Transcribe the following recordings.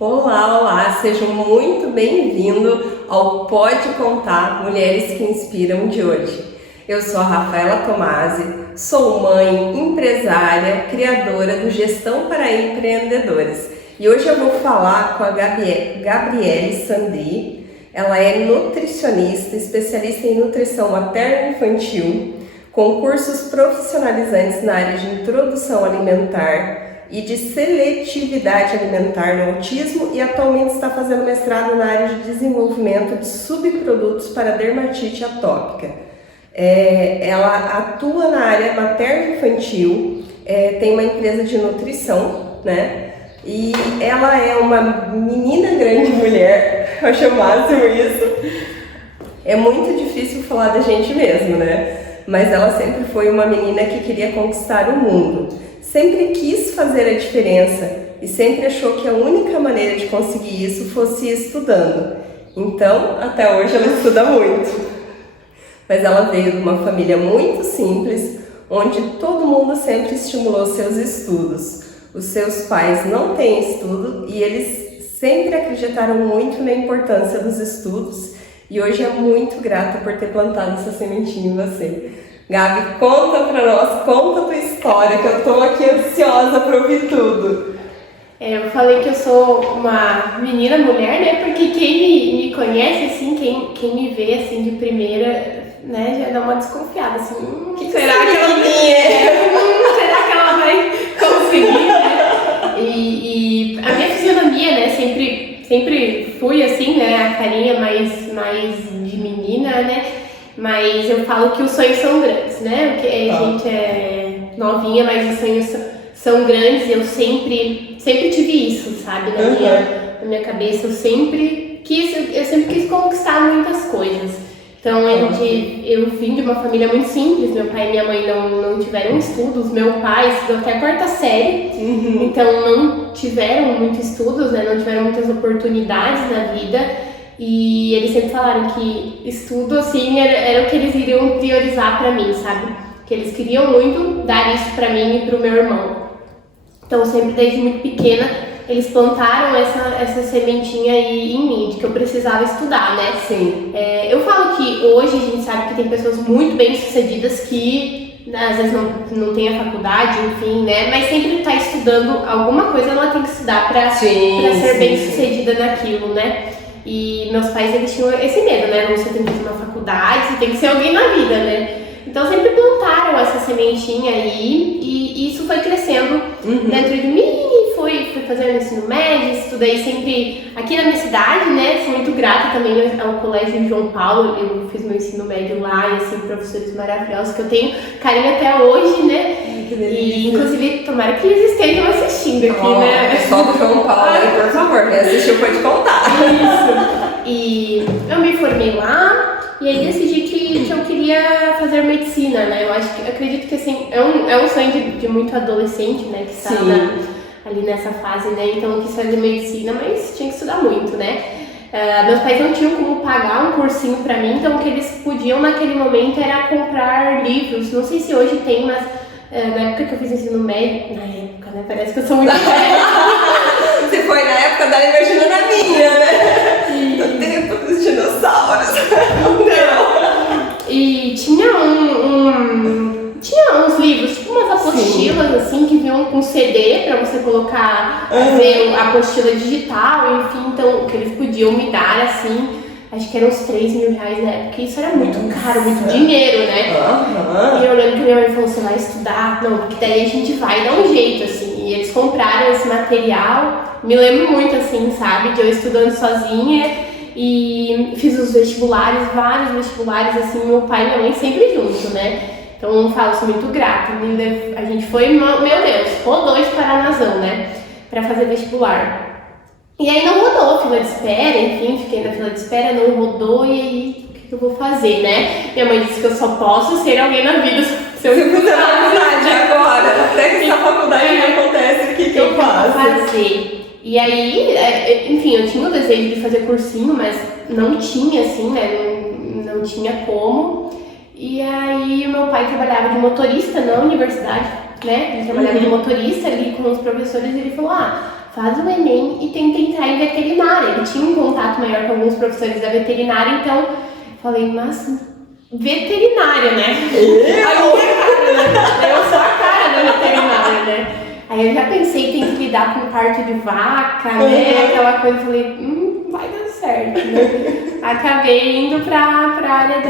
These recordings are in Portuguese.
Olá, olá, sejam muito bem-vindos ao Pode Contar Mulheres que Inspiram de hoje. Eu sou a Rafaela Tomasi, sou mãe, empresária, criadora do Gestão para Empreendedores. E hoje eu vou falar com a Gabriele Sandri. Ela é nutricionista, especialista em nutrição materno-infantil, com cursos profissionalizantes na área de introdução alimentar e de seletividade alimentar no autismo e atualmente está fazendo mestrado na área de desenvolvimento de subprodutos para dermatite atópica. Ela atua na área materno-infantil, tem uma empresa de nutrição, né? E ela é uma menina grande mulher, eu acho o máximo isso. É muito difícil falar da gente mesmo, né? Mas ela sempre foi uma menina que queria conquistar o mundo. Sempre quis fazer a diferença e sempre achou que a única maneira de conseguir isso fosse estudando. Então, até hoje ela estuda muito. Mas ela veio de uma família muito simples, onde todo mundo sempre estimulou seus estudos. Os seus pais não têm estudo e eles sempre acreditaram muito na importância dos estudos e hoje é muito grata por ter plantado essa sementinha em você. Gabi, conta pra nós, conta a tua história, que eu tô aqui ansiosa pra ouvir tudo. Eu falei que eu sou uma menina mulher, né? Porque quem me conhece, assim, quem me vê, assim, de primeira, né, já dá uma desconfiada, assim, que será que ela será que ela vai conseguir, né? E a minha fisionomia, né, sempre fui assim, né, a carinha mais de menina, né? Mas eu falo que os sonhos são grandes, né? Porque a gente é novinha, mas os sonhos são grandes. Eu sempre tive isso, sabe? Na minha cabeça, eu sempre quis conquistar muitas coisas. Então, eu vim de uma família muito simples. Meu pai e minha mãe não tiveram estudos. Meu pai estudou até a 4ª série. Então, não tiveram muitos estudos, né? Não tiveram muitas oportunidades na vida. E eles sempre falaram que estudo, assim, era o que eles iriam priorizar pra mim, sabe? Que eles queriam muito dar isso pra mim e pro meu irmão. Então, sempre desde muito pequena, eles plantaram essa sementinha aí em mim, de que eu precisava estudar, né? Sim. Eu falo que hoje a gente sabe que tem pessoas muito bem-sucedidas que, às vezes, não tem a faculdade, enfim, né? Mas sempre tá estudando alguma coisa, ela tem que estudar pra ser bem-sucedida naquilo, né? E meus pais, eles tinham esse medo, né? Você tem que fazer uma faculdade, você tem que ser alguém na vida, né? Então sempre plantaram essa sementinha aí e isso foi crescendo dentro de mim. Fui fazendo ensino médio, estudei sempre aqui na minha cidade, né? Sou muito grata também ao Colégio João Paulo. Eu fiz meu ensino médio lá e assim, professores maravilhosos que eu tenho carinho até hoje, né? E inclusive, tomara que eles estejam assistindo aqui, né? Pessoal do João Paulo, aí, por favor, quem assistiu pode contar. Isso. E eu me formei lá e aí decidi que eu queria fazer medicina, né? Eu acredito que assim, é um sonho de muito adolescente, né? Que está ali nessa fase, né? Então eu quis fazer medicina, mas tinha que estudar muito, né? Meus pais não tinham como pagar um cursinho pra mim, então o que eles podiam naquele momento era comprar livros. Não sei se hoje tem, mas na época que eu fiz ensino médio, na época, né? Parece que eu sou muito velha. Se foi na época da imagina na minha, né? No tempo dos dinossauros. E tinha uns livros, tipo umas apostilas assim, que vinham com CD pra você colocar, ver a apostila digital, enfim, então que eles podiam me dar assim, acho que eram uns 3 mil reais na época, isso era muito caro, muito dinheiro, né? E eu lembro que minha mãe falou, você vai estudar? Não, porque daí a gente vai dar um jeito, assim, e eles compraram esse material, me lembro muito assim, sabe, de eu estudando sozinha. E fiz os vestibulares, vários vestibulares, assim, meu pai e minha mãe sempre junto, né? Então eu falo, sou muito grata. A gente foi, meu Deus, rodou esse Paranazão, né? Pra fazer vestibular. E aí não rodou, fila de espera, enfim, fiquei na fila de espera, não rodou, e aí, o que eu vou fazer, né? Minha mãe disse que eu só posso ser alguém na vida se eu fizer faculdade agora. Até que essa faculdade não acontece, o que eu faço? E aí, enfim, eu tinha o desejo de fazer cursinho, mas não tinha, assim, né? Não tinha como. E aí, o meu pai trabalhava de motorista na universidade, né? Ele trabalhava de motorista ali com os professores e ele falou, faz o Enem e tenta entrar em contato maior com alguns professores da veterinária, então falei, mas veterinária, né? Eu sou a cara da veterinária, né? Aí eu já pensei, tem que lidar com parto de vaca, né? Aquela coisa, falei, vai dar certo, né? Acabei indo pra área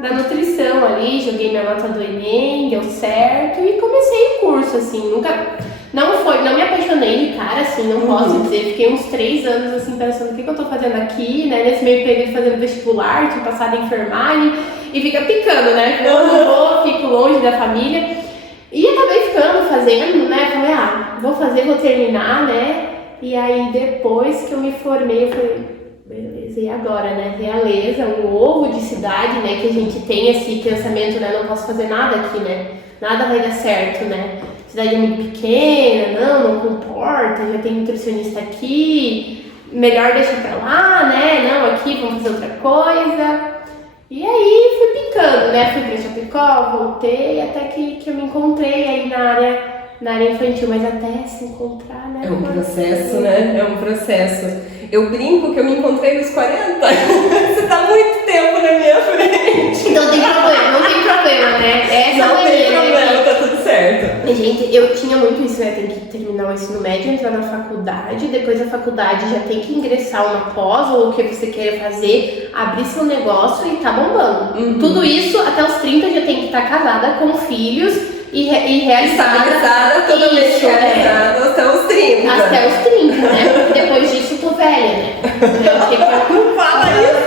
da nutrição ali, joguei minha nota do Enem, deu certo e comecei o curso, assim, não me apaixonei de cara, assim, não posso dizer, fiquei uns 3 anos, assim, pensando o que eu tô fazendo aqui, né, nesse meio período fazendo vestibular, tinha passado em enfermagem, e fica picando, né, eu não vou, fico longe da família, e acabei ficando, fazendo, né, falei, vou fazer, vou terminar, né, e aí depois que eu me formei, eu falei, beleza, e agora, né, realeza, um ovo de cidade, né, que a gente tem esse pensamento, né, não posso fazer nada aqui, né, nada vai dar certo, né, cidade é muito pequena, não comporta, já tem nutricionista aqui, melhor deixar pra lá, né, não, aqui vamos fazer outra coisa. E aí fui picando, né, fui pra Chapecó, voltei, até que eu me encontrei aí na área infantil, mas até se encontrar, né. É um processo, né, é um processo. Eu brinco que eu me encontrei nos 40, você tá muito tempo na minha frente. Então não tem problema, né, não tem problema, tá tudo certo. Gente, eu tinha muito isso, né? Tem que terminar o ensino médio, entrar na faculdade, depois da faculdade já tem que ingressar uma pós ou o que você queira fazer, abrir seu negócio e tá bombando. Tudo isso, até os 30 já tem que estar casada com filhos e realizada. Estabilizada, totalmente realizada até os 30. Até os 30, né? Porque depois disso eu tô velha, né? Não fala isso!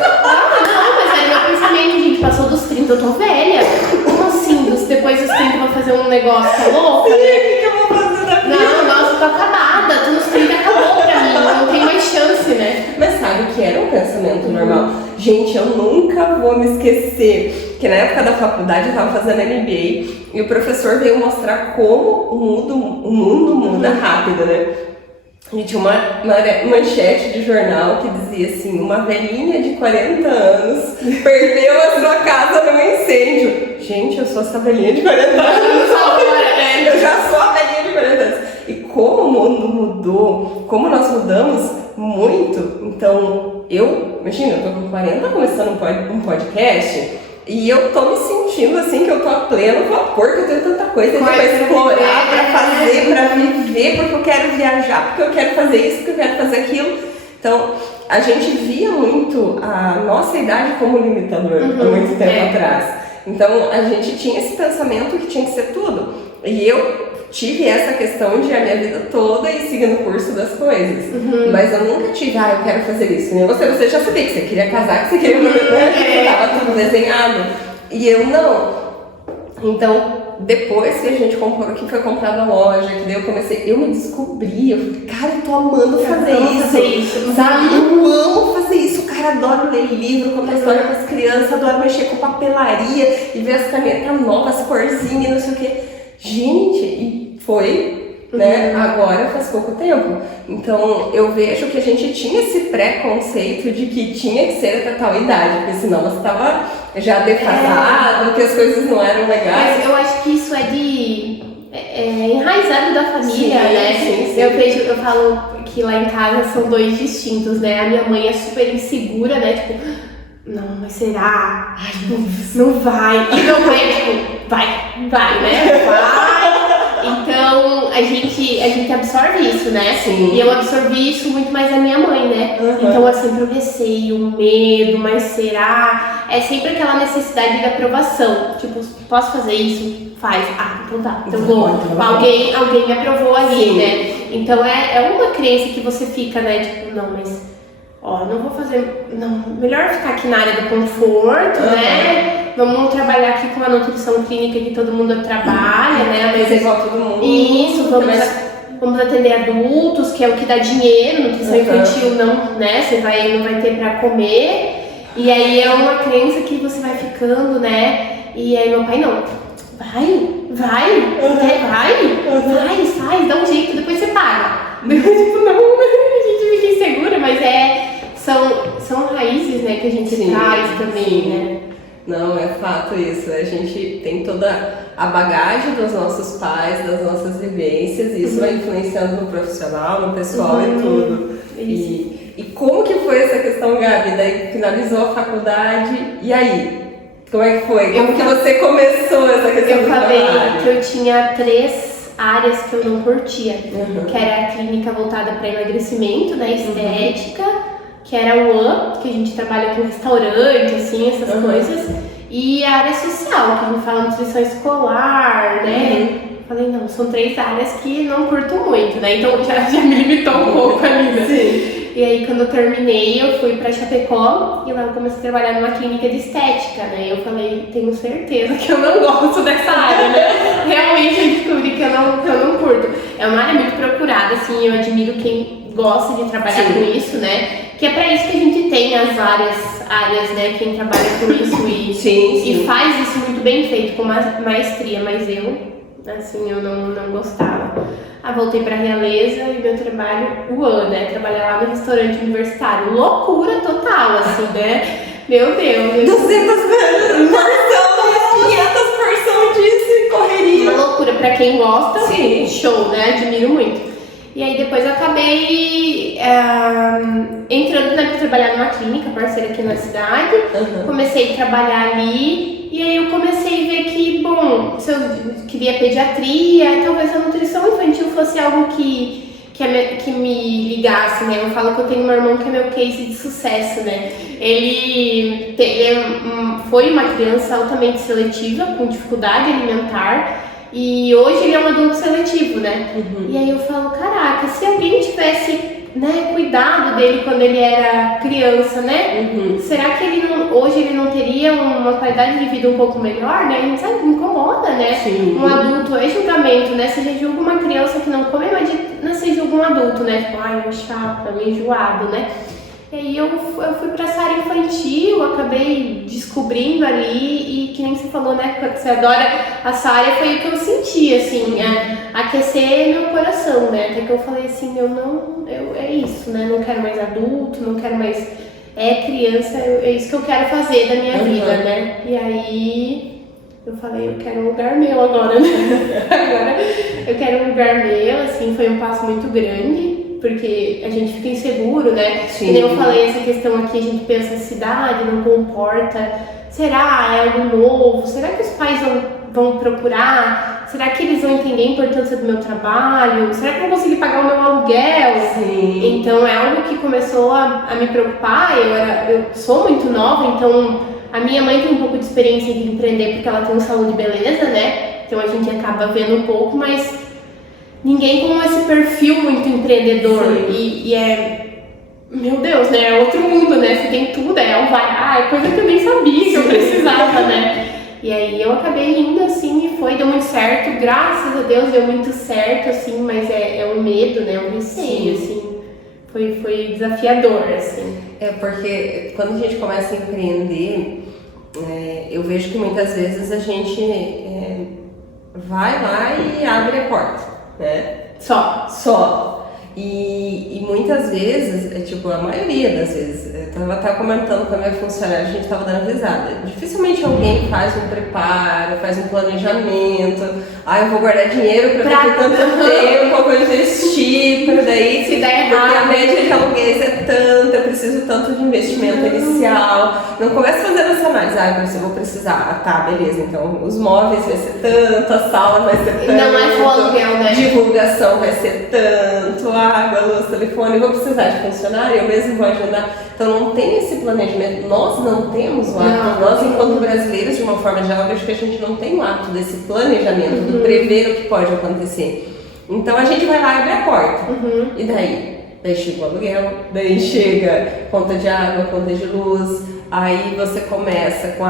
Não, mas era meu pensamento, gente. Passou dos 30, eu tô velha. Como assim? Depois dos 30 eu vou fazer um negócio, tá louca? Sim, o que eu vou fazer da vida? Não, nossa, eu tô acabada. Tô nos 30, acabou pra mim. Não tem mais chance, né? Mas sabe que era um pensamento normal. Gente, eu nunca vou me esquecer que na época da faculdade eu tava fazendo MBA e o professor veio mostrar como o mundo muda rápido, né? E tinha uma manchete de jornal que dizia assim, uma velhinha de 40 anos perdeu a sua casa num incêndio. Gente, eu sou essa velhinha de 40 anos. Eu já sou a velhinha de 40 anos. E como o mundo mudou, como nós mudamos muito, então imagina, eu tô com 40 começando um podcast e eu tô me sentindo assim que eu tô a pleno vapor, que eu tenho tanta coisa pra explorar, pra fazer, pra viver, porque eu quero viajar, porque eu quero fazer isso, porque eu quero fazer aquilo. Então, a gente via muito a nossa idade como limitador há muito tempo atrás. Então, a gente tinha esse pensamento que tinha que ser tudo. E eu tive essa questão de a minha vida toda ir seguindo o curso das coisas. Mas eu nunca tive, eu quero fazer isso. Nem você já sabia que você queria casar, que você queria que estava tudo desenhado. E eu não. Então, depois que a gente comprou, que foi comprada a loja, que daí eu me descobri, eu falei, cara, eu tô amando fazer isso, sabe? Eu amo fazer isso, cara, adoro ler livro, contar história para as crianças, adoro mexer com papelaria e ver as canetas novas, corzinhas, não sei o quê. Gente, e foi, né, agora faz pouco tempo. Então, eu vejo que a gente tinha esse preconceito de que tinha que ser até tal idade, porque senão você estava já defasado, que as coisas não eram legais. Mas eu acho que isso é enraizado da família, né? Sim. Eu falo que lá em casa são 2 distintos, né? A minha mãe é super insegura, né? Tipo, não, mas será? Ai, não vai. E meu pai é tipo, vai, né? Vai. Então, a gente absorve isso, né? Sim. E eu absorvi isso muito mais da minha mãe, né? Então, é sempre o receio, o medo, mas será? É sempre aquela necessidade de aprovação. Tipo, posso fazer isso? Faz. Então tá. Então vou. Alguém me aprovou ali, sim, né? Então, é uma crença que você fica, né? Tipo, não, mas... não vou fazer... Não, melhor ficar aqui na área do conforto, né? Vamos trabalhar aqui com a nutrição clínica que todo mundo trabalha, né? Mas é igual todo mundo. Isso, vamos atender adultos, que é o que dá dinheiro, nutrição infantil não, né? Você não vai ter pra comer. E aí é uma crença que você vai ficando, né? E aí meu pai, não. Faz, dá um jeito, depois você paga. Tipo, não, a gente fica insegura, mas são raízes, né, que a gente traz também, né? Não, é fato isso. A gente tem toda a bagagem dos nossos pais, das nossas vivências, e isso vai influenciando no profissional, no pessoal e tudo. E como que foi essa questão Gabi, daí finalizou a faculdade, e aí? Como é que foi? Como que você começou essa questão do trabalho? Eu falei que eu tinha 3 áreas que eu não curtia, que era a clínica voltada para emagrecimento, né, estética, que era o UAN, que a gente trabalha com restaurante, assim, essas coisas, e a área social, que a gente fala nutrição escolar, né? Falei, não, são 3 áreas que não curto muito, né? Então já me limitou um pouco ali, né? Sim. E aí, quando eu terminei, eu fui pra Chapecó e lá eu comecei a trabalhar numa clínica de estética, né? Eu falei, tenho certeza que eu não gosto dessa área, né? Realmente eu descobri que eu não curto. É uma área muito procurada, assim, eu admiro quem gosta de trabalhar com isso, né? Que é pra isso que a gente tem as várias áreas, né? Quem trabalha com isso e faz isso muito bem feito, com maestria, mas eu, assim, eu não gostava. Voltei pra Realeza e meu trabalho, né? Trabalhar lá no restaurante universitário. Loucura total, assim, né? Meu Deus. 200 porções, 500 porções disso e correria. Uma loucura pra quem gosta. Sim. Show, né? Admiro muito. E aí depois eu acabei entrando, né, pra trabalhar numa clínica parceira aqui na cidade. Comecei a trabalhar ali. E aí eu comecei a ver que, bom, se eu queria pediatria, talvez a nutrição infantil fosse algo que me ligasse, né? Eu falo que eu tenho um irmão que é meu case de sucesso, né? Ele foi uma criança altamente seletiva, com dificuldade alimentar, e hoje ele é um adulto seletivo, né? E aí eu falo, caraca, se alguém tivesse, né, cuidado dele quando ele era criança, né? Será que hoje ele não teria uma qualidade de vida um pouco melhor, né? A gente sabe que incomoda, né? Sim. Um adulto é julgamento, né? Você já julga uma criança que não come, imagina você julga um adulto, né? Tipo, ai, é chato, é meio enjoado, né? E aí eu fui pra essa área infantil, acabei descobrindo ali e que nem você falou, né? Quando você adora essa área, foi o que eu senti, assim, aquecer meu coração, né? Até que eu falei assim, é isso, né? Não quero mais adulto, não quero mais criança, é isso que eu quero fazer da minha vida, né? E aí eu falei, eu quero um lugar meu agora, né? Agora eu quero um lugar meu, assim, foi um passo muito grande. Porque a gente fica inseguro, né? Sim. E nem eu falei, essa questão aqui, a gente pensa, a cidade não comporta. Será? É algo novo? Será que os pais vão procurar? Será que eles vão entender a importância do meu trabalho? Será que eu vou conseguir pagar o meu aluguel? Sim. Então é algo que começou a me preocupar. Eu sou muito nova, então a minha mãe tem um pouco de experiência de empreender porque ela tem um salão de beleza, né? Então a gente acaba vendo um pouco, mas ninguém com esse perfil muito empreendedor. E meu Deus, né? É outro mundo, né? Você tem tudo, é coisa que eu nem sabia que eu precisava, né? E aí eu acabei indo assim e deu muito certo, graças a Deus deu muito certo, assim, mas é um medo, né? Um receio, assim. Foi desafiador, assim. Porque quando a gente começa a empreender, eu vejo que muitas vezes a gente vai lá e abre a porta. Né? Só. E muitas vezes, tipo, a maioria das vezes, eu tava comentando com a minha funcionária, a gente tava dando risada. Dificilmente alguém faz um preparo, faz um planejamento. Eu vou guardar dinheiro pra daqui tanto tempo, eu vou investir, pra daí, se der porque errado, a média de aluguéis é tanta, eu preciso tanto de investimento inicial. Não começa fazendo essa análise, eu vou precisar. Tá, beleza, então os móveis vai ser tanto, a sala vai ser tanto. Não é só aluguel, né? Divulgação vai ser tanto, água, luz, telefone, eu vou precisar de funcionário, eu mesmo vou agendar. Então não tem esse planejamento, nós não temos o ato, nós enquanto brasileiros de uma forma geral, eu vejo que a gente não tem o ato desse planejamento, do prever o que pode acontecer. Então a gente vai lá e abre a porta, e daí? Daí chega o aluguel, daí chega conta de água, conta de luz, aí você começa com,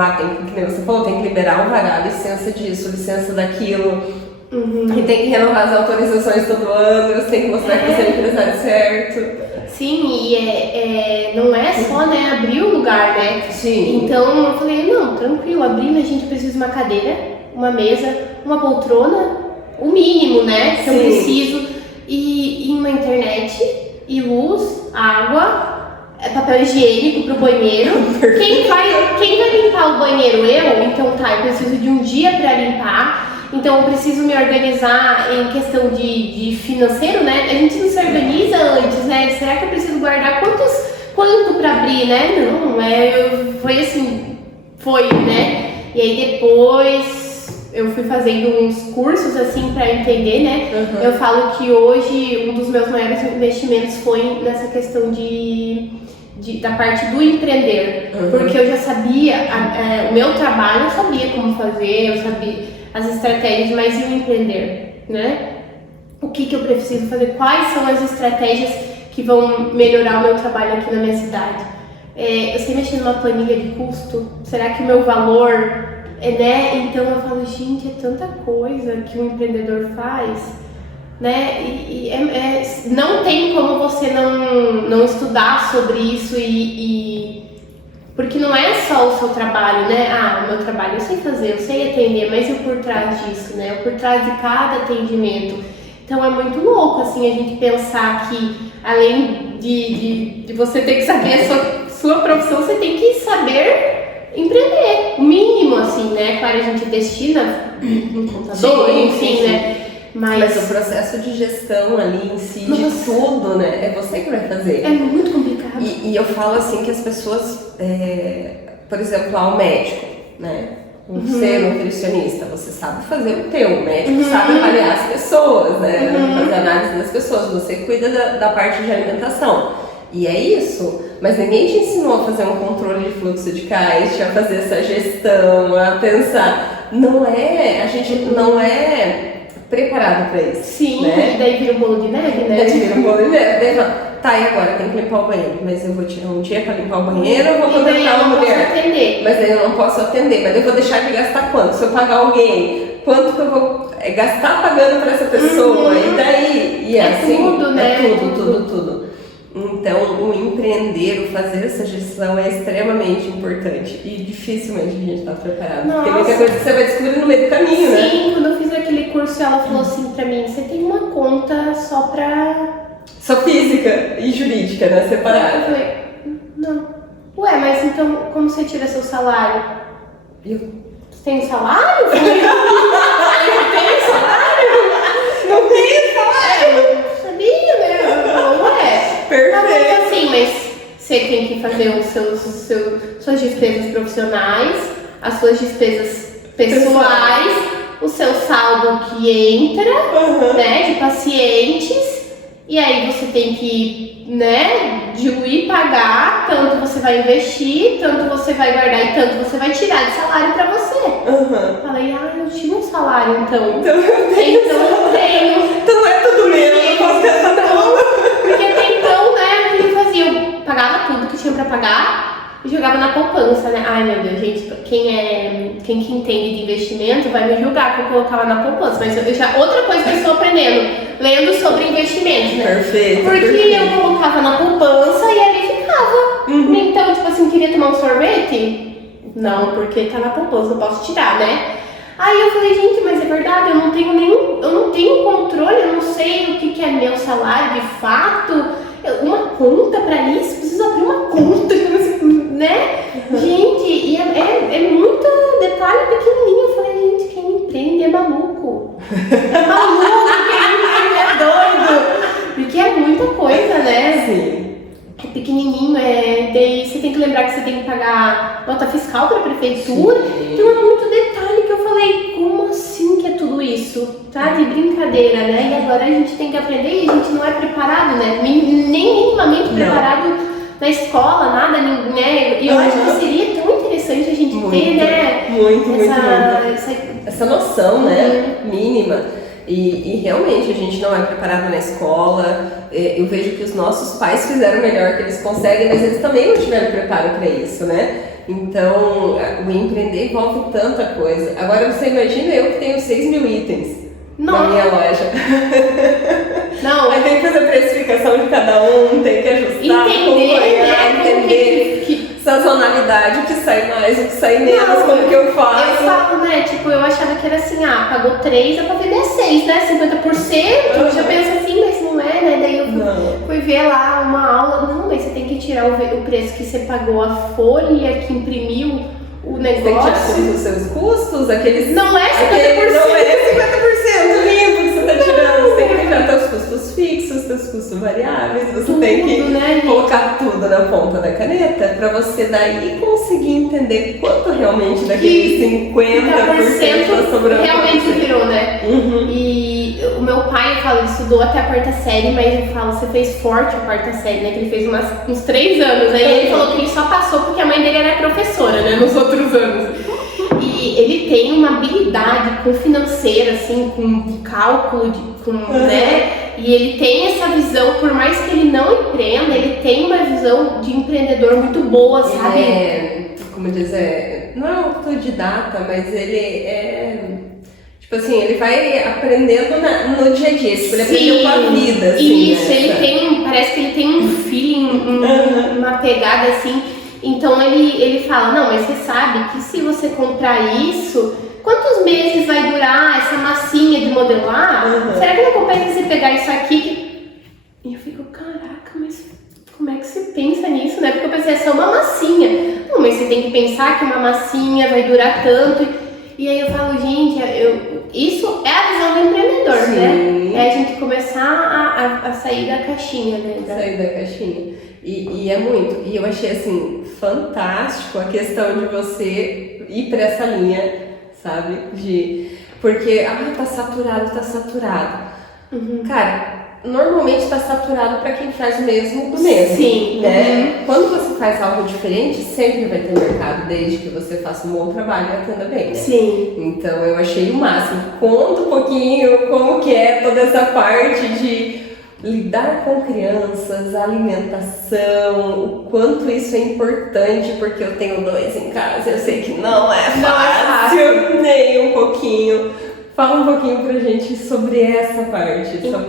que nem você falou, tem que liberar o alvará, licença disso, licença daquilo. E tem que renovar as autorizações todo ano, você tem que mostrar que você é empresário certo. Sim, e não é só, né, abrir o lugar, né? Sim. Então eu falei, não, tranquilo, abrindo a gente precisa de uma cadeira, uma mesa, uma poltrona, o mínimo, né, que eu preciso, e uma internet, e luz, água, papel higiênico pro banheiro. Quem vai limpar o banheiro? Então eu preciso de um dia pra limpar. Então eu preciso me organizar em questão de financeiro, né? A gente não se organiza antes, né? Será que eu preciso guardar quanto pra abrir, né? Não, foi assim, né? E aí depois eu fui fazendo uns cursos assim pra entender, né? Eu falo que hoje um dos meus maiores investimentos foi nessa questão da parte do empreender, porque eu já sabia, o meu trabalho eu sabia como fazer, eu sabia as estratégias, mas e o empreender, né? O que eu preciso fazer, quais são as estratégias que vão melhorar o meu trabalho aqui na minha cidade. Eu sei mexer numa planilha de custo, será que o meu valor, né? Então eu falo, gente, é tanta coisa que um empreendedor faz, né? Não tem como você não estudar sobre isso porque não é só o seu trabalho, né? O meu trabalho eu sei fazer, eu sei atender, mas e por trás disso, né? Por trás de cada atendimento. Então é muito louco, assim, a gente pensar que além de você ter que saber a sua profissão, você tem que saber empreender, o mínimo, assim, né? Claro, a gente destina um contador, enfim, né? Mas o processo de gestão ali em si, de tudo, né? É você que vai fazer. É muito complicado. E eu falo assim que as pessoas, por exemplo, ao médico, né? Ser nutricionista, você sabe fazer o teu, o médico sabe avaliar as pessoas, né? Fazer análise das pessoas, você cuida da parte de alimentação. E é isso, mas ninguém te ensinou a fazer um controle de fluxo de caixa, a fazer essa gestão, a pensar. A gente não é preparado para isso. Sim, né? E daí vira um bolo de neve, né? Daí vira um bolo de neve. Tá, e agora? Tem que limpar o banheiro. Mas eu vou tirar um dia pra limpar o banheiro ou vou contratar uma mulher? Mas daí eu não posso atender. Mas eu vou deixar de gastar quanto? Se eu pagar alguém, quanto que eu vou gastar pagando pra essa pessoa? E daí? E assim, tudo, né? Tudo. Então, o empreender, o fazer essa gestão é extremamente importante. E dificilmente a gente está preparado. Porque muita coisa que você vai descobrir no meio do caminho, né? Sim, quando eu fiz aquele curso, ela falou assim pra mim, você tem uma conta só física e jurídica, né? Separada. Eu falei, não. Ué, mas então como você tira seu salário? Você tem salário? Não tem salário? Não tem salário? Eu não sabia, né? Ué. Perfeito. Assim, mas você tem que fazer suas despesas profissionais, as suas despesas pessoais, o seu saldo que entra, né, de pacientes. E aí você tem que, né, diluir, pagar, tanto você vai investir, tanto você vai guardar e tanto você vai tirar de salário pra você. Falei, eu tinha um salário então. Então eu tenho. Então não é tudo meu, eu não posso gastar tudo. Porque até então, né, o que eu fazia? Eu pagava tudo que tinha pra pagar e jogava na poupança, né? Ai meu Deus, gente, quem que entende de investimento vai me julgar que eu colocava na poupança. Mas outra coisa que eu estou aprendendo. Lendo sobre investimentos, né? Perfeito. Porque eu colocava na poupança e ali ficava. Então, tipo assim, queria tomar um sorvete? Não, porque tá na poupança, eu posso tirar, né? Aí eu falei, gente, mas é verdade, eu não tenho controle, eu não sei o que é meu salário de fato. Uma conta pra isso, preciso abrir uma conta, né? Gente, e é muito detalhe pequenininho. Eu falei, gente, quem empreende é maluco. É maluco, quem é doido. Porque é muita coisa, né? Sim. É pequenininho, daí você tem que lembrar que você tem que pagar nota fiscal para a prefeitura. Então é muito detalhe que eu falei, como assim que é tudo isso? Tá de brincadeira, né? E agora a gente tem que aprender e a gente não é preparado, né? Nem minimamente preparado na escola, nada, né? E eu acho que seria tão interessante a gente ter, né? Essa noção, né? Mínima. E realmente a gente não é preparado na escola. Eu vejo que os nossos pais fizeram o melhor que eles conseguem, mas eles também não tiveram preparo para isso, né? Então, o empreender envolve tanta coisa. Agora você imagina eu que tenho 6 mil itens na minha loja. Não. Aí tem que fazer a precificação de cada um, tem que ajustar, entender sazonalidade, o que sai mais, o que sai menos, como que eu faço. Eu falo, né, tipo, eu achava que era assim, pagou 3, é pra vender 6, né, 50%, eu já penso assim, mas não é, né, daí eu fui ver lá uma aula, não, mas você tem que tirar o preço que você pagou, a folha que imprimiu o negócio. Tem que tirar os seus custos, aqueles... Não é 50%. Não é 50% limpo que você tá tirando, você tem que tirar seus custos fixos, seus custos variáveis, você tem que colocar tudo tudo na ponta da caneta para você daí conseguir entender quanto realmente daquele 50% está sobrando. Realmente virou, né? Uhum. E o meu pai, eu falo, ele estudou até a quarta série, mas eu falo, você fez forte a quarta série, né? Que ele fez uns 3 anos. Aí ele falou que ele só passou porque a mãe dele era professora, né? Nos outros anos. E ele tem uma habilidade com financeira, assim, com cálculo, né? E ele tem essa visão, por mais que ele não empreenda, ele tem uma visão de empreendedor muito boa, sabe? Como dizer, não é autodidata, mas ele tipo assim, ele vai aprendendo no dia a dia, tipo, ele aprendeu com a vida, assim. Isso, né? Parece que ele tem um feeling, uma pegada assim. Então ele fala, não, mas você sabe que se você comprar isso, quantos meses vai durar essa massinha de modelar? Será que não compensa você pegar isso aqui? E eu fico, caraca, mas como é que você pensa nisso, né? Porque eu pensei, é só uma massinha. Não, mas você tem que pensar que uma massinha vai durar tanto. E aí eu falo, gente, isso é a visão do empreendedor, né? É a gente começar a sair da caixinha, né? Sair da caixinha. E é muito. E eu achei, assim, fantástico a questão de você ir pra essa linha, sabe? Porque, tá saturado. Cara, normalmente tá saturado pra quem faz o mesmo do mesmo. Sim. Né? Quando você faz algo diferente, sempre vai ter mercado, desde que você faça um bom trabalho e atenda bem, né? Sim. Então eu achei o máximo. Conta um pouquinho como que é toda essa parte de lidar com crianças, alimentação, o quanto isso é importante, porque eu tenho 2 em casa, eu sei que não é fácil, nem um pouquinho. Fala um pouquinho pra gente sobre essa parte. Então,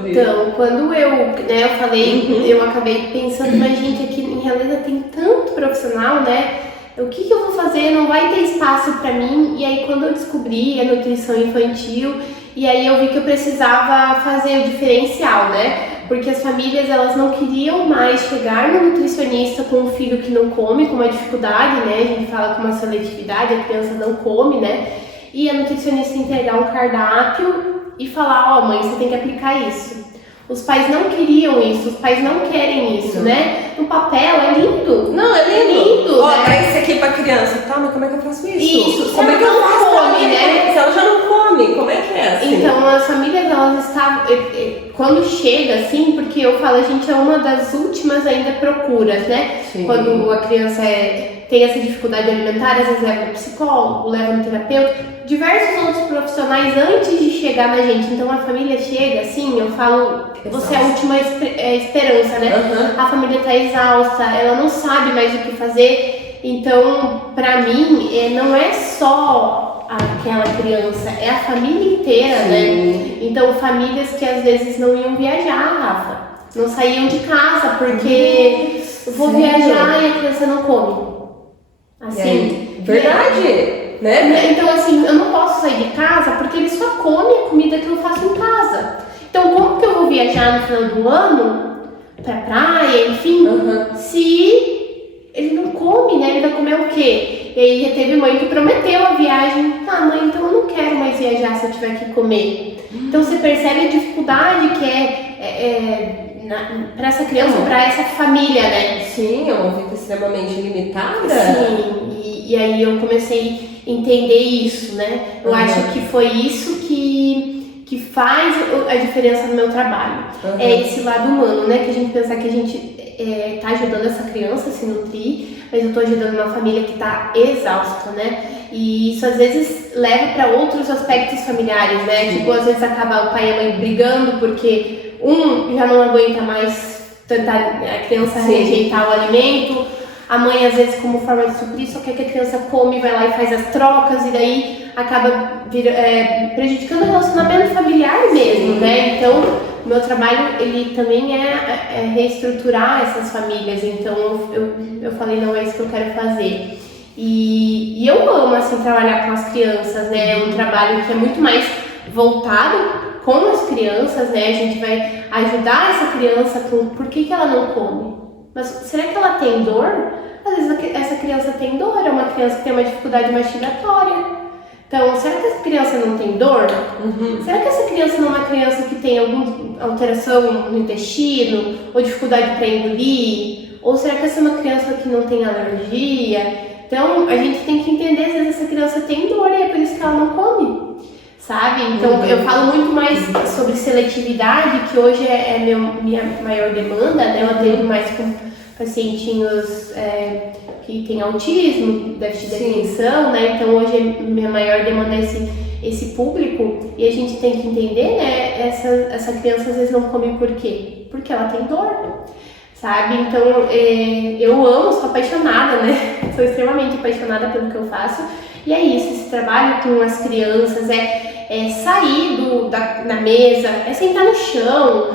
quando eu falei, eu acabei pensando, mas gente, aqui em Realeza tem tanto profissional, né? O que eu vou fazer? Não vai ter espaço pra mim. E aí quando eu descobri a nutrição infantil, e aí eu vi que eu precisava fazer o diferencial, né? Porque as famílias, elas não queriam mais chegar no nutricionista com um filho que não come, com uma dificuldade, né? A gente fala com uma seletividade, a criança não come, né? E a nutricionista entregar um cardápio e falar, mãe, você tem que aplicar isso. Os pais não queriam isso, os pais não querem isso, né? No papel é lindo. Não, é lindo. Né? Dá isso aqui pra criança. Tá, mas como é que eu faço isso? Isso, como é que eu faço come, né? Se ela já não come, como é que é assim? Então, as famílias, elas estavam... Quando chega, assim, porque eu falo, a gente é uma das últimas ainda procuras, né? Sim. Quando a criança tem essa dificuldade alimentar, às vezes leva no psicólogo, leva no terapeuta, diversos outros profissionais antes de chegar na gente. Então, a família chega, assim, eu falo, você é a última esperança, né? A família tá exausta, ela não sabe mais o que fazer. Então, pra mim, não é só aquela criança, é a família inteira, né? Então, famílias que às vezes não iam viajar, Rafa, não saíam de casa porque vou viajar e a criança não come. Assim, verdade, né? Então, assim, eu não posso sair de casa porque ele só come a comida que eu faço em casa. Então, como que eu vou viajar no final do ano pra praia, enfim, se ele não come, né? Ele vai comer o quê? E aí já teve mãe que prometeu a viagem. Tá, mãe, então eu não quero mais viajar se eu tiver que comer. Então você percebe a dificuldade que para essa criança, para essa família, né? Sim, é uma vida extremamente limitada. Sim, e aí eu comecei a entender isso, né? Eu acho que foi isso que faz a diferença no meu trabalho. É esse lado humano, né? Que a gente pensa que a gente tá ajudando essa criança a se nutrir, mas eu tô ajudando uma família que tá exausta, né? E isso às vezes leva para outros aspectos familiares, né? Tipo, às vezes acaba o pai e a mãe brigando porque já não aguenta mais tentar a criança rejeitar o alimento. A mãe, às vezes, como forma de suprir, só quer que a criança come, vai lá e faz as trocas, e daí acaba prejudicando o relacionamento familiar mesmo, né? Então, o meu trabalho, ele também é reestruturar essas famílias. Então, eu falei, não é isso que eu quero fazer. E eu amo, assim, trabalhar com as crianças, né? É um trabalho que é muito mais voltado com as crianças, né? A gente vai ajudar essa criança com por que ela não come. Mas será que ela tem dor? Às vezes essa criança tem dor, é uma criança que tem uma dificuldade mastigatória. Então, será que essa criança não tem dor? Será que essa criança não é uma criança que tem alguma alteração no intestino? Ou dificuldade para engolir? Ou será que essa é uma criança que não tem alergia? Então, a gente tem que entender, às vezes, essa criança tem dor e é por isso que ela não come, sabe? Então, eu falo muito mais sobre seletividade, que hoje é minha maior demanda, né? Eu atendo mais com pacientinhos que têm autismo, déficit de atenção, né? Então, hoje minha maior demanda é esse público, e a gente tem que entender, né? Essa criança, às vezes, não come por quê? Porque ela tem dor. Sabe? Então, eu amo, sou apaixonada, né? Sou extremamente apaixonada pelo que eu faço. E é isso, esse trabalho com as crianças, sair da mesa, sentar no chão,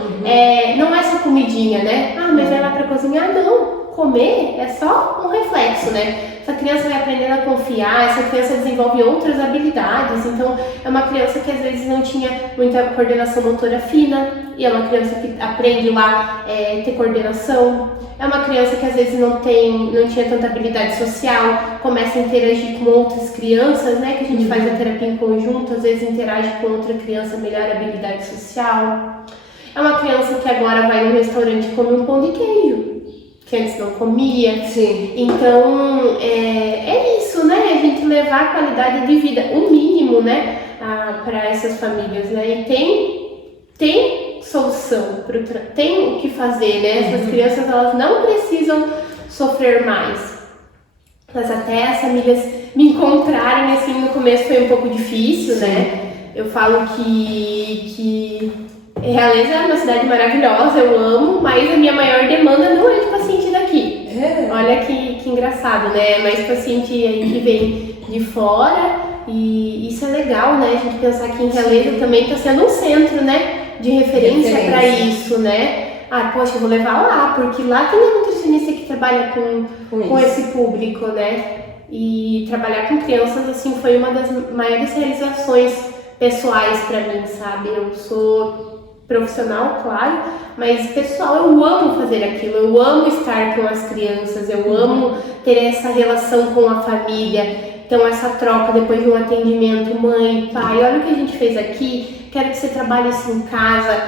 não é só comidinha, né? Ah, mas vai lá pra cozinhar? Não, comer é só um reflexo, né? Essa criança vai aprendendo a confiar, essa criança desenvolve outras habilidades. Então, é uma criança que às vezes não tinha muita coordenação motora fina, e é uma criança que aprende lá ter coordenação. É uma criança que às vezes não tinha tanta habilidade social, começa a interagir com outras crianças, né? Que a gente faz a terapia em conjunto, às vezes interage com outra criança, melhora a habilidade social. É uma criança que agora vai no restaurante e come um pão de queijo, que antes não comia. Sim. Então, é isso, né? A gente levar a qualidade de vida, o mínimo, né? Para essas famílias, né? E tem solução, tem o que fazer, né? Essas crianças, elas não precisam sofrer mais. Mas até as famílias me encontrarem, assim, no começo foi um pouco difícil, né? Eu falo que Realeza é uma cidade maravilhosa, eu amo, mas a minha maior demanda não é de paciente daqui. Olha que engraçado, né? Mais paciente aí que vem de fora, e isso é legal, né? A gente pensar que em Realeza também está sendo um centro, né? De referência para isso, né? Poxa, eu vou levar lá, porque lá tem a nutricionista que trabalha com esse público, né? E trabalhar com crianças, assim, foi uma das maiores realizações pessoais para mim, sabe? Eu sou profissional, claro, mas pessoal, eu amo fazer aquilo, eu amo estar com as crianças, eu amo ter essa relação com a família. Então, essa troca depois de um atendimento, mãe, pai, olha o que a gente fez aqui, quero que você trabalhe isso em casa.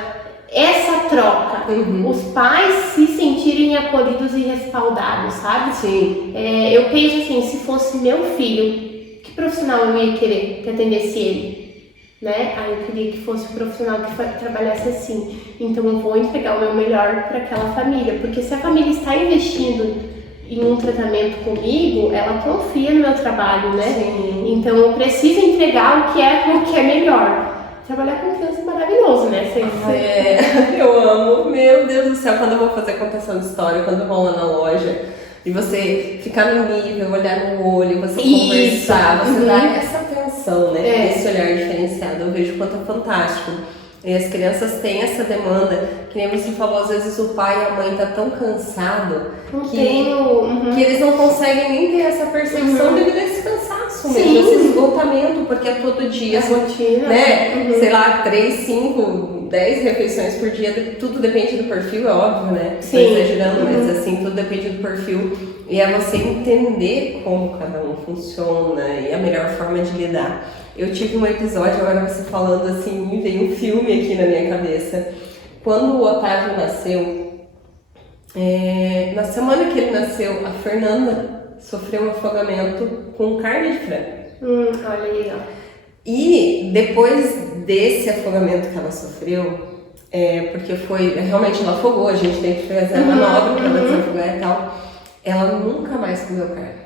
Essa troca, os pais se sentirem acolhidos e respaldados, sabe? Sim. Eu penso assim, se fosse meu filho, que profissional eu ia querer que atendesse ele? Né? Eu queria que fosse um profissional que trabalhasse assim. Então, eu vou entregar o meu melhor para aquela família, porque se a família está investindo em um tratamento comigo, ela confia no meu trabalho, né? Sim. Então eu preciso entregar o que é melhor. Trabalhar com criança é maravilhoso, né? Eu amo, meu Deus do céu, quando eu vou fazer contação de história, quando eu vou lá na loja, e você ficar no nível, olhar no olho, você conversar, você dar essa atenção, né? Esse olhar diferenciado, eu vejo o quanto é fantástico. E as crianças têm essa demanda, que nem você falou, às vezes o pai e a mãe tá tão cansado que eles não conseguem nem ter essa percepção devido a esse cansaço mesmo, esse esgotamento, porque é todo dia, rotina, né? Sei lá, 3, 5, 10 refeições por dia, tudo depende do perfil, é óbvio, né? Estou exagerando, mas assim, tudo depende do perfil. E é você entender como cada um funciona e a melhor forma de lidar. Eu tive um episódio, agora você falando assim, me veio um filme aqui na minha cabeça. Quando o Otávio nasceu, na semana que ele nasceu, a Fernanda sofreu um afogamento com carne de frango. Olha aí, ó. E depois desse afogamento que ela sofreu, porque realmente ela afogou, a gente tem que fazer a manobra para ela desafogar e tal, ela nunca mais comeu carne.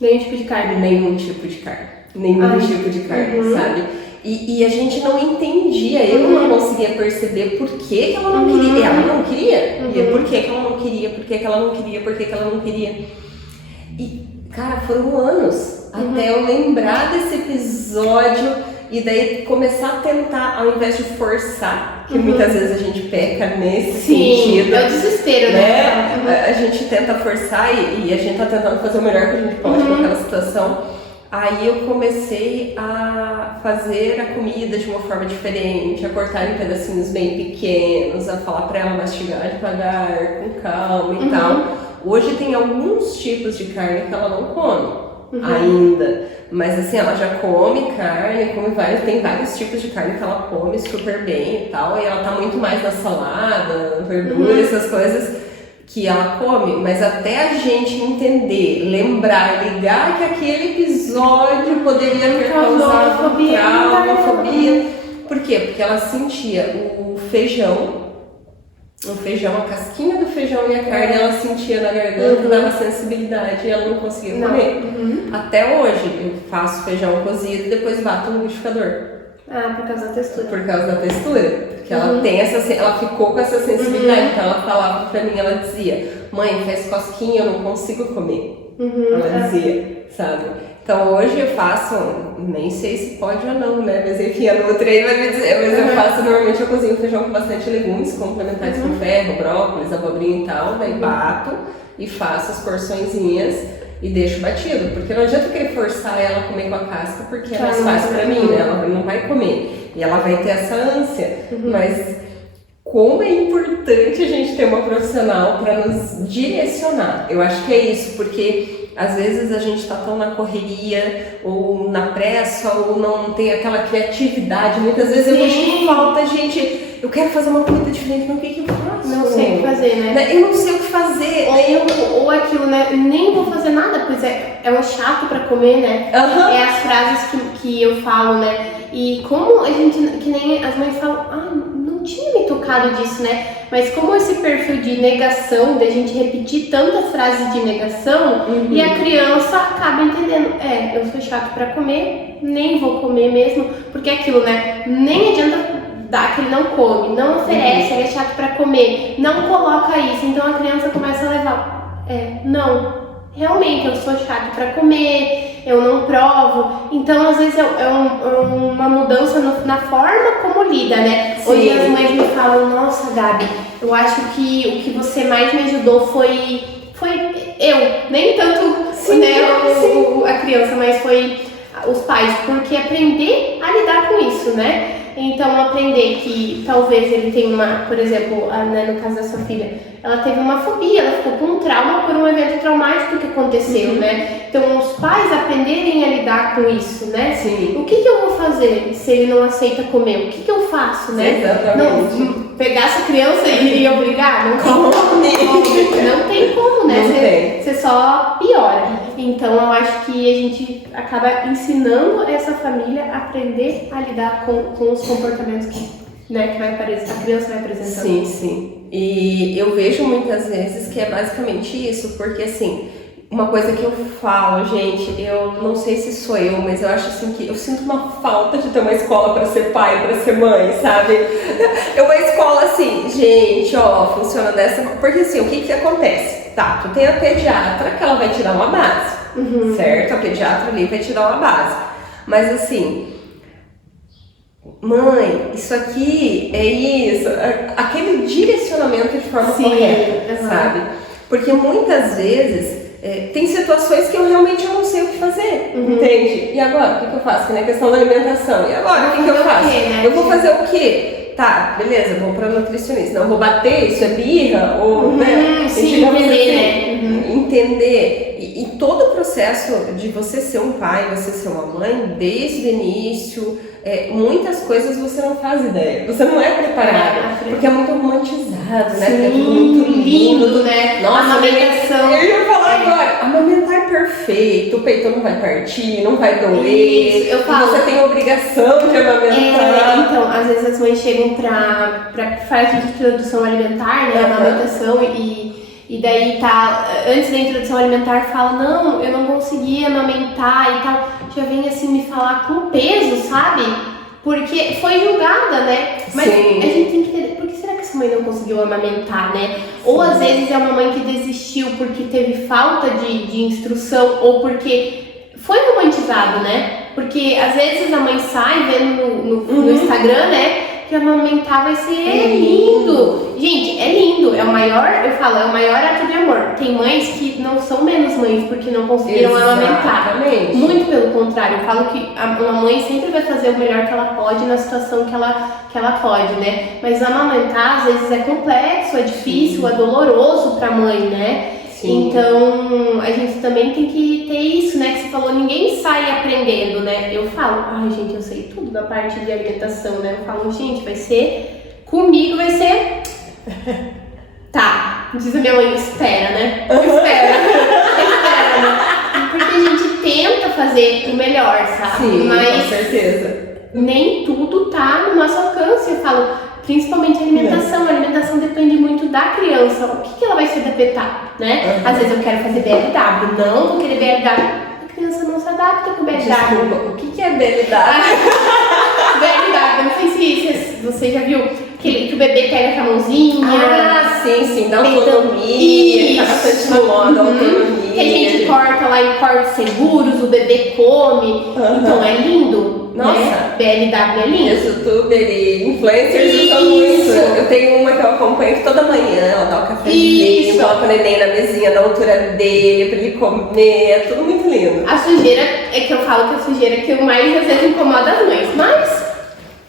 Nenhum tipo de carne? Nenhum tipo de carne. Nenhum tipo de carne, sabe? E a gente não entendia, eu não conseguia perceber por que ela não queria. Ela não queria. E por que ela não queria, por que ela não queria, por que ela não queria. E, cara, foram anos até eu lembrar desse episódio e daí começar a tentar, ao invés de forçar, que muitas vezes a gente peca nesse sentido. É o desespero, né? A gente tenta forçar e a gente tá tentando fazer o melhor que a gente pode naquela situação. Aí eu comecei a fazer a comida de uma forma diferente, a cortar em pedacinhos bem pequenos, a falar pra ela mastigar devagar, com calma e tal. Hoje tem alguns tipos de carne que ela não come ainda, mas assim, ela já come carne, tem vários tipos de carne que ela come super bem e tal, e ela tá muito mais na salada, verdura, essas coisas. que ela come, mas até a gente entender, lembrar, ligar que aquele episódio poderia ter causado um trauma, uma fobia. Por quê? Porque ela sentia o feijão, a casquinha do feijão e a carne, ela sentia na garganta, dava sensibilidade e ela não conseguia comer. Até hoje eu faço feijão cozido e depois bato no liquidificador. Ah, por causa da textura. Por causa da textura. Porque ela tem ela ficou com essa sensibilidade. Então ela falava pra mim, ela dizia, mãe, faz cosquinha, eu não consigo comer. Ela dizia, sabe? Então hoje eu faço, nem sei se pode ou não, né? Mas enfim, a Nutri aí vai me dizer. Mas eu faço, normalmente eu cozinho feijão com bastante legumes, complementares com ferro, brócolis, abobrinha e tal. Daí bato e faço as porçõezinhas e deixo batido. Porque não adianta eu querer forçar ela a comer com a casca, porque é mais fácil pra mim, né? Ela não vai comer. E ela vai ter essa ânsia. Mas como é importante a gente ter uma profissional para nos direcionar. Eu acho que é isso, porque às vezes a gente está tão na correria, ou na pressa, ou não tem aquela criatividade. Muitas vezes eu vejo que falta, gente, eu quero fazer uma comida diferente, mas o que eu faço? Não sei o que fazer, né? Eu não sei o que fazer. Ou aquilo, né? Nem vou fazer nada, pois é um chato pra comer, né? É as frases que eu falo, né? E como a gente, que nem as mães falam, não tinha me tocado disso, né? Mas como esse perfil de negação, de a gente repetir tantas frases de negação, e a criança acaba entendendo, eu sou chato pra comer, nem vou comer mesmo, porque é aquilo, né? Nem adianta dar que ele não come, não oferece, ele é chato pra comer, não coloca isso, então a criança começa a levar, não, realmente eu sou chato pra comer, eu não provo, então às vezes é uma mudança na forma como lida, né? Sim. Hoje as mães me falam, nossa Gabi, eu acho que o que você mais me ajudou foi eu, nem tanto a criança, mas foi os pais, porque aprender a lidar com isso, né? Então aprender que talvez ele tenha por exemplo, né, no caso da sua filha, ela teve uma fobia, ela ficou com um trauma por um evento traumático que aconteceu, né? Então os pais aprenderem a lidar com isso, né? Sim. O que eu vou fazer se ele não aceita comer? O que eu faço, né? Exatamente. Não, pegar essa criança e obrigar? Não tem como, né? Não tem. Você só piora. Então eu acho que a gente acaba ensinando essa família a aprender a lidar com os comportamentos que a criança vai apresentando. Sim. E eu vejo muitas vezes que é basicamente isso, porque assim, uma coisa que eu falo, gente, eu não sei se sou eu, mas eu acho assim que eu sinto uma falta de ter uma escola para ser pai, para ser mãe, sabe? É uma escola assim, gente, funciona dessa, porque assim, o que acontece? Tá, tu tem a pediatra que ela vai te dar uma base, certo? A pediatra ali vai te dar uma base, mas assim, mãe, isso aqui é isso, aquele direcionamento de forma correta, sabe? Porque muitas vezes tem situações que eu realmente não sei o que fazer, entende? E agora, o que eu faço? Que nem a questão da alimentação. E agora, o que eu faço? Né? Eu vou fazer o quê? Tá, beleza, vou pra nutricionista. Não vou bater, isso é birra? Ou, né? Sim, entender, né? Entender. E todo o processo de você ser um pai, você ser uma mãe, desde o início, muitas coisas você não faz ideia. Você não é preparada, porque é muito romantizado, né? Sim, é tudo muito lindo, né? Nossa, amamentação. Eu ia falar agora, amamentar é perfeito, o peito não vai partir, não vai doer. Isso, eu falo. Você tem a obrigação de amamentar. Então, às vezes as mães chegam pra fase de introdução alimentar, né? Amamentação e daí antes da introdução alimentar fala, não, eu não consegui amamentar e tal, já vem assim me falar com peso, sabe? Porque foi julgada, né? Mas Sim. a gente tem que entender, por que será que essa mãe não conseguiu amamentar, né? Ou às vezes é uma mãe que desistiu porque teve falta de instrução ou porque foi romantizado, né? Porque às vezes a mãe sai vendo no Instagram, né? Que amamentar vai ser lindo. Gente, é lindo. É o maior ato de amor. Tem mães que não são menos mães porque não conseguiram amamentar. Muito pelo contrário. Eu falo que uma mãe sempre vai fazer o melhor que ela pode na situação que ela pode, né? Mas amamentar às vezes é complexo, é difícil, é doloroso pra mãe, né? Sim. Então, a gente também tem que ter isso, né? Que você falou, ninguém sai aprendendo, né? Eu falo, gente, eu sei tudo da parte de alimentação, né? Eu falo, gente, comigo vai ser... Tá, Diz a minha mãe, espera, né? Espera. Espera, né? Porque a gente tenta fazer o melhor, sabe? Sim, mas com certeza. nem tudo tá no nosso alcance. Eu falo, principalmente a alimentação. A alimentação depende muito da criança. O que ela vai se adaptar, né? Às vezes eu quero fazer BLW, não vou querer BLW. A criança não se adapta com BLW. Desculpa, o que é BLW? BLW, não sei se você já viu que o bebê pega com a mãozinha. Ah, sim, dá autonomia, tá bastante na moda, autonomia. Que a gente corta lá em cortes seguros, o bebê come. Então é lindo. Nossa, né? BLW é lindo. Os youtubers e influencers usam muito. Eu tenho uma que eu acompanho toda manhã, ela dá o cafezinho, coloca o neném na mesinha da altura dele pra ele comer, é tudo muito lindo. A sujeira, é que eu falo que a sujeira que mais às vezes incomoda as mães, mas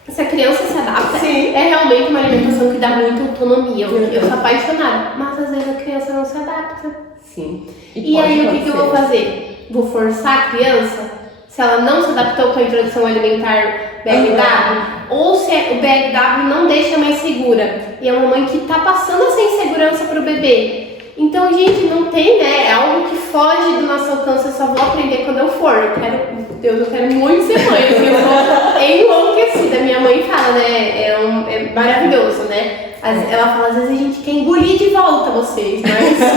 se a criança se adapta, é realmente uma alimentação que dá muita autonomia. Eu sou apaixonada, mas às vezes a criança não se adapta. Sim. E aí o que eu vou fazer? Vou forçar a criança? Se ela não se adaptou com a introdução alimentar BLW, ou se o BLW não deixa mais segura, e é uma mãe que está passando essa insegurança para o bebê. Então, gente, não tem, né? É algo que foge do nosso alcance, eu só vou aprender quando eu for. Eu quero muito ser mãe, porque eu sou enlouquecida. Minha mãe fala, né? É maravilhoso, né? Ela fala, às vezes a gente quer engolir de volta vocês, mas é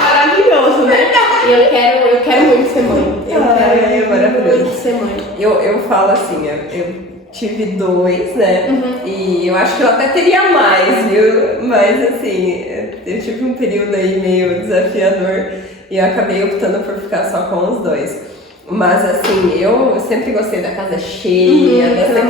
maravilhoso, né? E eu quero muito ser mãe. É maravilhoso. Muito ser mãe. Eu falo assim, eu tive 2, né? E eu acho que eu até teria mais, viu? Mas assim, eu tive um período aí meio desafiador e eu acabei optando por ficar só com os 2. Mas assim, eu sempre gostei da casa cheia, dessa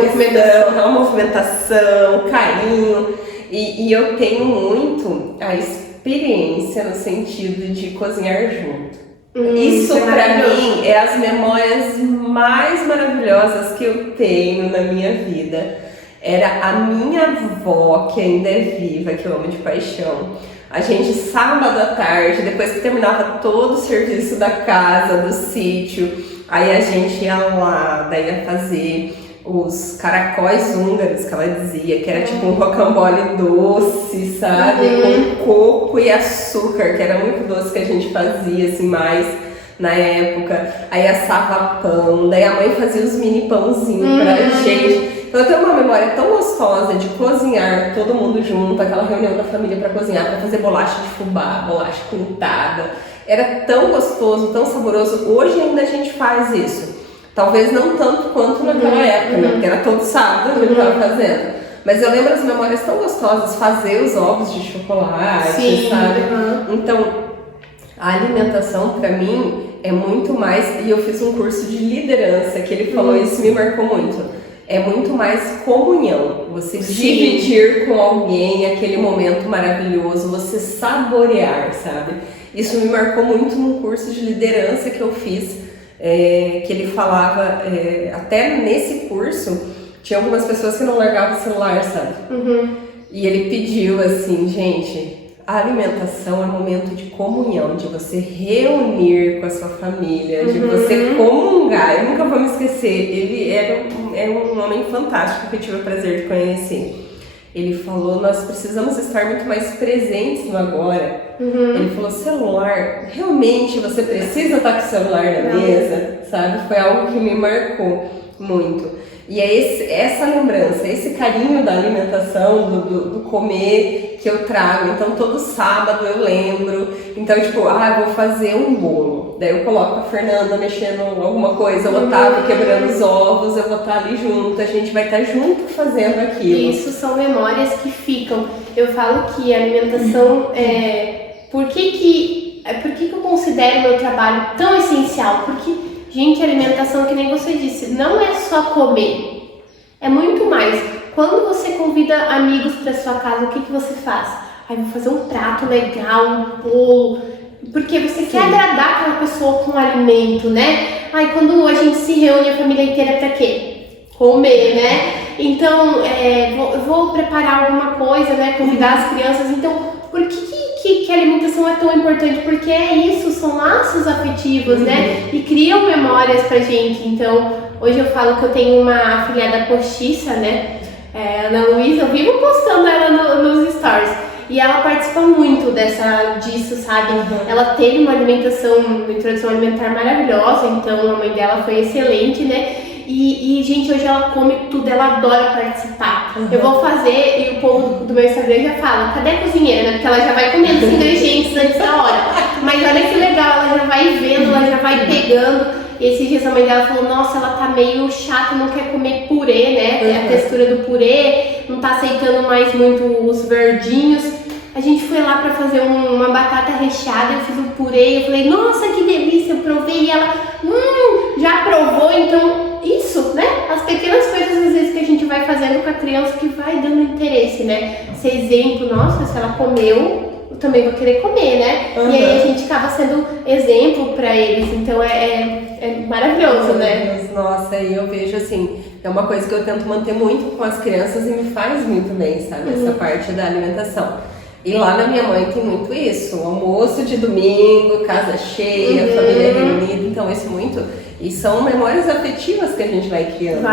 movimentação, carinho. E eu tenho muito a experiência no sentido de cozinhar junto. Isso pra mim é as memórias mais maravilhosas que eu tenho na minha vida. Era a minha avó, que ainda é viva, que eu amo de paixão. A gente, sábado à tarde, depois que terminava todo o serviço da casa, do sítio, aí a gente ia lá, daí ia fazer os caracóis húngaros, que ela dizia, que era tipo um rocambole doce, sabe? Com coco e açúcar, que era muito doce que a gente fazia, assim, mais na época. Aí assava pão, daí a mãe fazia os mini pãozinhos pra gente. Então eu tenho uma memória tão gostosa de cozinhar todo mundo junto, aquela reunião da família pra cozinhar, pra fazer bolacha de fubá, bolacha untada. Era tão gostoso, tão saboroso. Hoje ainda a gente faz isso. Talvez não tanto quanto naquela época, né? Porque era todo sábado que a gente tava fazendo. Mas eu lembro as memórias tão gostosas, fazer os ovos de chocolate, sabe? Então, a alimentação pra mim é muito mais, e eu fiz um curso de liderança, que ele falou isso, me marcou muito. É muito mais comunhão, você dividir com alguém aquele momento maravilhoso, você saborear, sabe? Isso me marcou muito num curso de liderança que eu fiz, que ele falava, até nesse curso, tinha algumas pessoas que não largavam o celular, sabe? E ele pediu assim, gente, a alimentação é um momento de comunhão, de você reunir com a sua família, de você comungar. Eu nunca vou me esquecer, ele era um homem fantástico que eu tive o prazer de conhecer. Ele falou, nós precisamos estar muito mais presentes no agora. Ele falou, celular, realmente você precisa estar com o celular na mesa, sabe? Foi algo que me marcou muito. E é essa lembrança, esse carinho da alimentação, do comer que eu trago. Então todo sábado eu lembro, então tipo, eu vou fazer um bolo. Daí eu coloco a Fernanda mexendo alguma coisa, o Otávio quebrando os ovos, eu vou estar ali junto, a gente vai estar junto fazendo aquilo. Isso são memórias que ficam. Eu falo que a alimentação por que eu considero o meu trabalho tão essencial? Porque, gente, a alimentação, que nem você disse, não é só comer. É muito mais. Quando você convida amigos para sua casa, o que você faz? Vou fazer um prato legal, um bolo. Porque você quer agradar aquela pessoa com alimento, né? Quando a gente se reúne, a família inteira, pra quê? Comer, né? Então, eu vou preparar alguma coisa, né? Convidar as crianças. Então, por que a alimentação é tão importante? Porque é isso, são laços afetivos, né? E criam memórias pra gente. Então, hoje eu falo que eu tenho uma afilhada postiça, né? Ana Luísa, eu vivo postando ela nos stories. E ela participa muito disso, sabe? Ela teve uma introdução alimentar maravilhosa, então a mãe dela foi excelente, né? E, gente, hoje ela come tudo, ela adora participar. Eu vou fazer e o povo do meu Instagram já fala, cadê a cozinheira, né? Porque ela já vai comendo os ingredientes antes da hora. Mas olha que legal, ela já vai vendo, ela já vai pegando. E esses dias a mãe dela falou, nossa, ela tá meio chata, não quer comer purê, né? A textura do purê, não tá aceitando mais muito os verdinhos. A gente foi lá pra fazer uma batata recheada, eu fiz um purê, eu falei, nossa, que delícia, eu provei, e ela, já provou, então, isso, né? As pequenas coisas, às vezes, que a gente vai fazendo com a criança que vai dando interesse, né? Esse exemplo, nossa, se ela comeu, eu também vou querer comer, né? E aí a gente acaba sendo exemplo pra eles, então é maravilhoso, né? Nossa, e eu vejo assim, é uma coisa que eu tento manter muito com as crianças e me faz muito bem, sabe? Essa parte da alimentação. E lá na minha mãe tem muito isso, almoço de domingo, casa cheia, família reunida, então isso muito. E são memórias afetivas que a gente vai criando.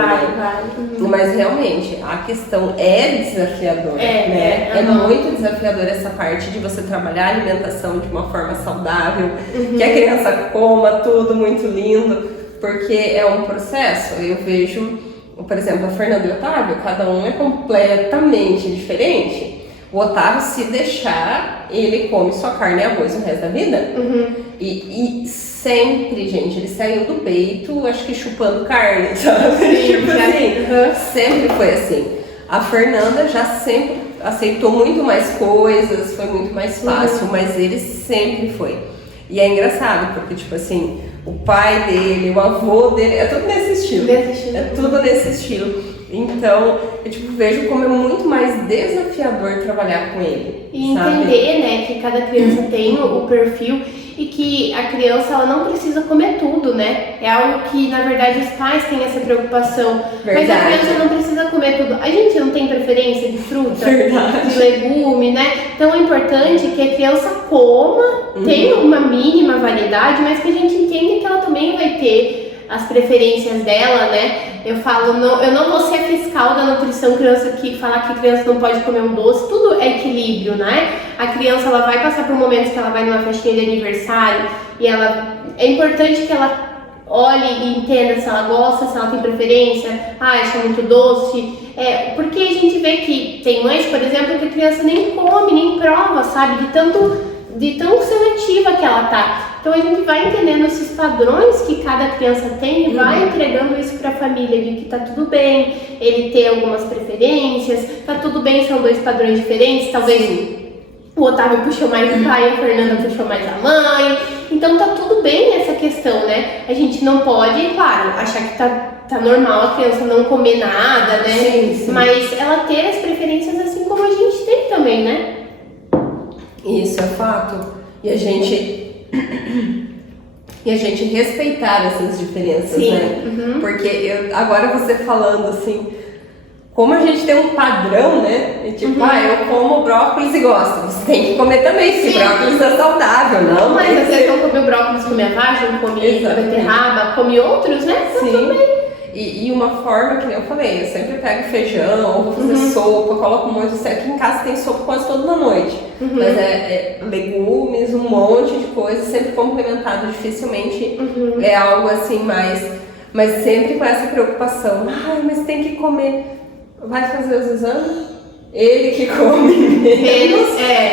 Mas realmente, a questão é desafiadora, né? É muito desafiadora essa parte de você trabalhar a alimentação de uma forma saudável, que a criança coma tudo muito lindo, porque é um processo. Eu vejo, por exemplo, a Fernanda e o Otávio, cada um é completamente diferente. O Otávio, se deixar, ele come só carne e arroz o resto da vida. E sempre, gente, ele saiu do peito, acho que chupando carne, sabe? Tipo assim, sempre foi assim. A Fernanda já sempre aceitou muito mais coisas, foi muito mais fácil, mas ele sempre foi. E é engraçado, porque, tipo assim, o pai dele, o avô dele, é tudo nesse estilo. É tudo nesse estilo. Então, eu tipo, vejo como é muito mais desafiador trabalhar com ele. E entender, né, que cada criança tem o perfil e que a criança ela não precisa comer tudo, né? É algo que, na verdade, os pais têm essa preocupação. Mas a criança não precisa comer tudo. A gente não tem preferência de fruta, de legume, né? Então é importante que a criança coma, tenha uma mínima variedade, mas que a gente entenda que ela também vai ter as preferências dela, né? Eu falo, eu não vou ser fiscal da nutrição, criança que falar que criança não pode comer um doce, tudo é equilíbrio, né? A criança ela vai passar por momentos que ela vai numa festinha de aniversário e é importante que ela olhe e entenda se ela gosta, se ela tem preferência, acha muito doce, porque a gente vê que tem mães, por exemplo, que a criança nem come, nem prova, sabe? De tão seletiva que ela tá. Então a gente vai entendendo esses padrões que cada criança tem e vai entregando isso pra família, de que tá tudo bem, ele ter algumas preferências, tá tudo bem, são dois padrões diferentes, talvez o Otávio puxou mais o pai, a Fernanda puxou mais a mãe, então tá tudo bem essa questão, né? A gente não pode, claro, achar que tá normal a criança não comer nada, né? Mas ela ter as preferências assim como a gente tem também, né? Isso é fato. E a gente respeitar essas diferenças, né? Porque agora você falando assim, como a gente tem um padrão, né? E tipo, eu como brócolis e gosto. Você tem que comer também, se brócolis é saudável, não? Mas você não comeu brócolis, come a vagem, come beterraba, come outros, né? Sim. E uma forma, que nem eu falei, eu sempre pego feijão, ou vou fazer sopa, coloco um monte de... Aqui em casa tem sopa quase toda noite. Mas é legumes, um monte de coisa, sempre complementado, dificilmente é algo assim mais... Mas sempre com essa preocupação. Mas tem que comer. Vai fazer os exames? Ele que come menos,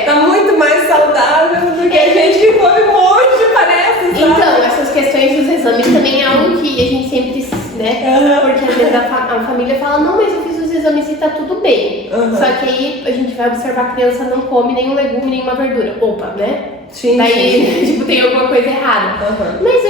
tá muito mais saudável do que a gente que come um monte, parece, sabe? Então, essas questões dos exames também é algo que a gente sempre, né? Porque às vezes a família fala, não, mas eu fiz os exames e tá tudo bem. Só que aí a gente vai observar a criança não come nenhum legume, nenhuma verdura. Opa, né? Daí, tipo, tem alguma coisa errada. Mas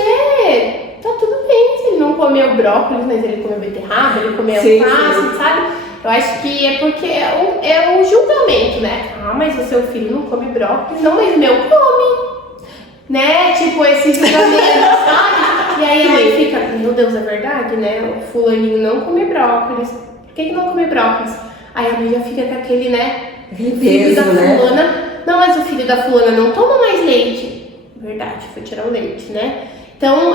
tá tudo bem se ele não comeu brócolis, mas ele comeu beterraba, ele comeu alface, sabe? Eu acho que é porque é o julgamento, né? Mas o seu filho não come brócolis. Não, mas o meu come. Né? Tipo, esse julgamento, sabe? E aí a mãe fica, meu Deus, é verdade, né? O fulaninho não come brócolis. Por que não come brócolis? Aí a mãe já fica com aquele, né? Filho da fulana. Não, mas o filho da fulana não toma mais leite. Verdade, foi tirar o leite, né? Então,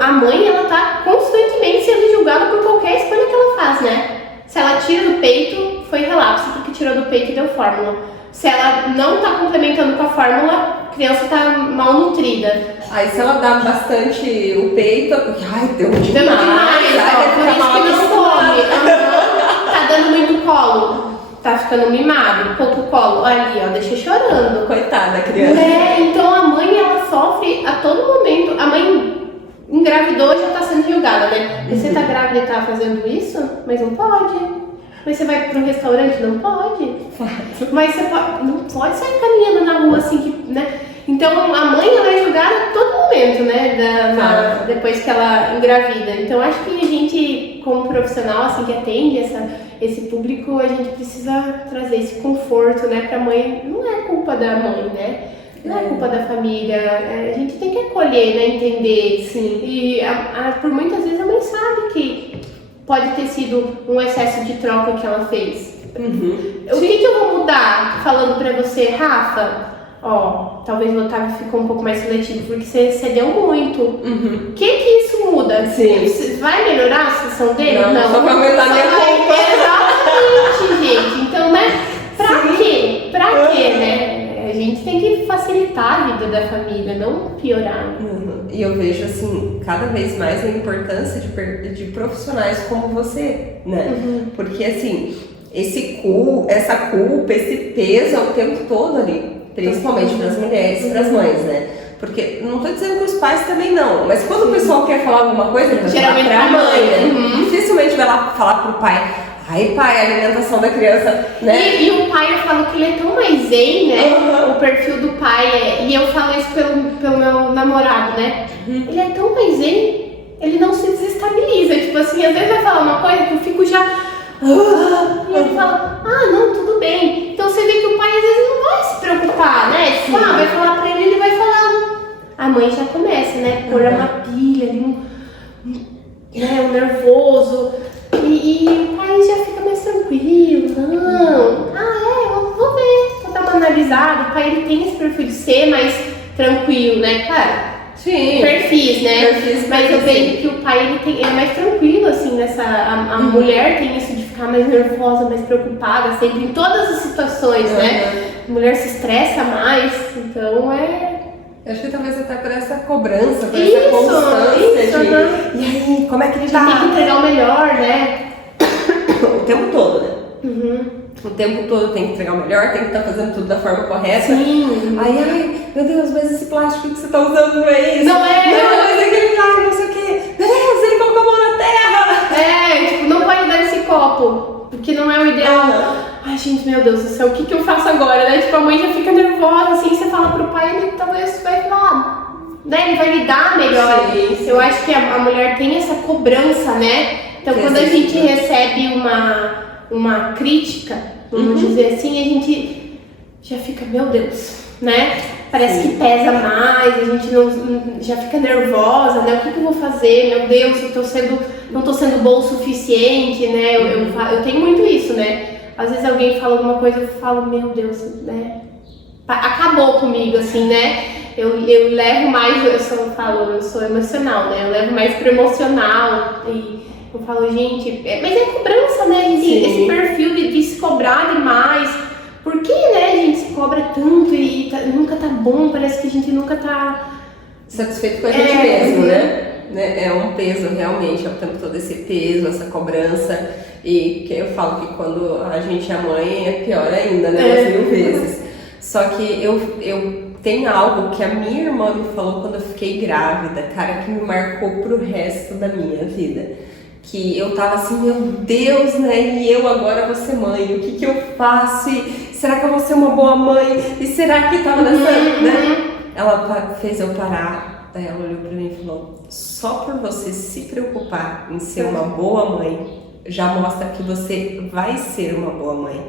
a mãe, ela tá constantemente sendo julgada por qualquer escolha que ela faz, né? Se ela tira do peito, foi relapso, porque tirou do peito e deu fórmula. Se ela não tá complementando com a fórmula, a criança tá mal nutrida. Aí se ela dá bastante o peito, é porque, ai, deu demais, Por isso que não come. Tá dando muito colo, tá ficando mimado, pouco colo, ali, ó, deixa chorando. Coitada da criança. Então a mãe, ela sofre a todo momento. A mãe engravidou e já tá sendo julgada, né? Você tá grávida e tá fazendo isso? Mas não pode. Mas você vai pro restaurante? Não pode. Mas você não pode sair caminhando na rua assim, né? Então a mãe, ela é julgada a todo momento, né? Depois que ela engravida. Então acho que a gente, como profissional, assim, que atende esse público, a gente precisa trazer esse conforto, né, pra mãe. Não é culpa da mãe, né? Não é culpa da família, a gente tem que acolher, né, entender. Sim. E por muitas vezes a mãe sabe que pode ter sido um excesso de troca que ela fez. O que eu vou mudar falando pra você, Rafa? Ó, talvez o Otávio ficou um pouco mais seletivo porque você cedeu muito. O que isso muda? Sim. Vai melhorar a situação dele? Não, só pra aumentar minha culpa. Exatamente, gente. Então, né, pra quê? Pra quê, né? A gente tem que facilitar a vida da família, não piorar. E eu vejo, assim, cada vez mais a importância de profissionais como você, né? Porque, assim, essa culpa, esse peso é o tempo todo ali, principalmente para as mulheres e para as mães, né? Porque, não tô dizendo que os pais também não, mas quando o pessoal quer falar alguma coisa, ele vai geralmente falar pra mãe, né? Dificilmente vai lá falar pro pai. Ai, pai, a alimentação da criança, né? E o pai, eu falo que ele é tão mais zen, né? O perfil do pai e eu falo isso pelo meu namorado, né? Ele é tão mais zen, ele não se desestabiliza. Tipo assim, às vezes vai falar uma coisa que eu fico já... E ele fala, não, tudo bem. Então você vê que o pai às vezes não vai se preocupar, né? Tipo, vai falar pra ele vai falar. A mãe já começa, né? Pôr uma pilha ali, um nervoso. E o pai já fica mais tranquilo, eu vou ver, vou dar uma analisada. O pai, ele tem esse perfil de ser mais tranquilo, né, claro, perfis, né, mas eu vejo que o pai, ele é mais tranquilo, assim, a mulher tem isso de ficar mais nervosa, mais preocupada, sempre, em todas as situações, né, a mulher se estressa mais, então Eu acho que talvez até por essa cobrança, por essa constância e aí, como é que ele tá? Tem que entregar o melhor, né? O tempo todo, né? O tempo todo tem que entregar o melhor, tem que estar fazendo tudo da forma correta. Sim. Ai, meu Deus, mas esse plástico que você tá usando não é isso? Não é? Não, mas aquele cara, não sei o quê. Meu Deus, ele colocou a mão na terra! Tipo, não pode dar esse copo, porque não é o ideal. Ai, gente, meu Deus do céu, o que eu faço agora, né? Tipo, a mãe já fica nervosa, assim, você fala pro pai, ele talvez vai falar, né? Ele vai lidar melhor. Sim. Eu acho que a mulher tem essa cobrança, né? Então, quando a gente recebe uma crítica, vamos dizer assim, a gente já fica, meu Deus, né? Parece que pesa mais, a gente já fica nervosa, né? O que eu vou fazer? Meu Deus, não tô sendo boa o suficiente, né? Eu tenho muito isso, né? Às vezes alguém fala alguma coisa, eu falo, meu Deus, né? Acabou comigo, assim, né? Eu levo mais, eu sou emocional, né? Eu levo mais pro emocional e eu falo, gente, mas é cobrança, né? Esse perfil de se cobrar demais. Por que, né, a gente se cobra tanto e nunca tá bom? Parece que a gente nunca tá satisfeito com a gente mesmo, né? É um peso realmente, é o tempo todo esse peso, essa cobrança. E que eu falo que quando a gente é mãe é pior ainda, né? 1000 vezes. Só que eu tenho algo que a minha irmã me falou quando eu fiquei grávida, cara, que me marcou pro resto da minha vida. Que eu tava assim, meu Deus, né? E eu agora vou ser mãe, o que eu faço? E será que eu vou ser uma boa mãe? E será que tava nessa, né? Ela fez eu parar, daí ela olhou pra mim e falou, só por você se preocupar em ser uma boa mãe, já mostra que você vai ser uma boa mãe.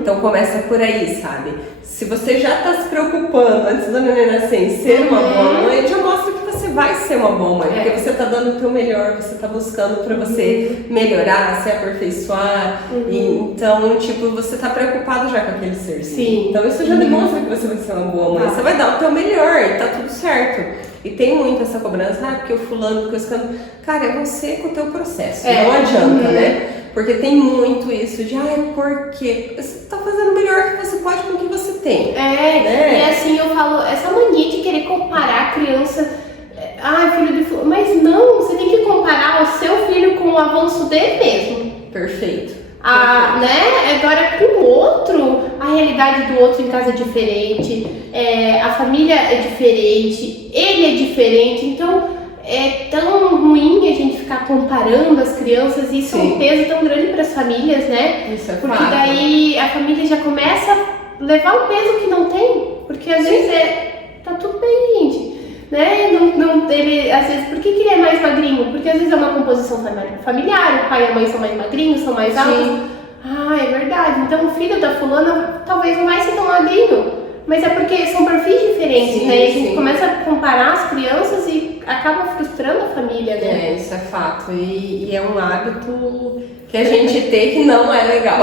Então começa por aí, sabe? Se você já tá se preocupando antes da neném nascer em ser uma boa mãe, já mostra que você vai ser uma boa mãe, porque você tá dando o teu melhor, você tá buscando pra você melhorar, se aperfeiçoar, e então, tipo, você tá preocupado já com aquele ser. Sim. Então isso já demonstra que você vai ser uma boa mãe, você vai dar o teu melhor e tá tudo certo. E tem muito essa cobrança, porque o fulano, porque o escândalo. Cara, é você com o teu processo, não adianta, né? Porque tem muito isso de, porque você tá fazendo o melhor que você pode com o que você tem. Né? E assim eu falo, essa mania de querer comparar a criança, filho de... Mas não, você tem que comparar o seu filho com o avanço dele mesmo. Perfeito. Né? Agora com o outro, a realidade do outro em casa é diferente, a família é diferente, ele é diferente, então é tão ruim a gente ficar comparando as crianças, e isso é um peso tão grande para as famílias, né? Isso é porque fato. Daí a família já começa a levar o peso que não tem, porque às vezes tá tudo bem, gente. Né? Ele, às vezes, por que ele é mais magrinho? Porque às vezes é uma composição familiar, o pai e a mãe são mais magrinhos, são mais altos. É verdade. Então o filho da fulana talvez não vai ser tão magrinho, mas é porque são perfis diferentes, né? E a gente começa a comparar as crianças e acaba frustrando a família, né? Isso é fato. E é um hábito que a gente tem que não é legal.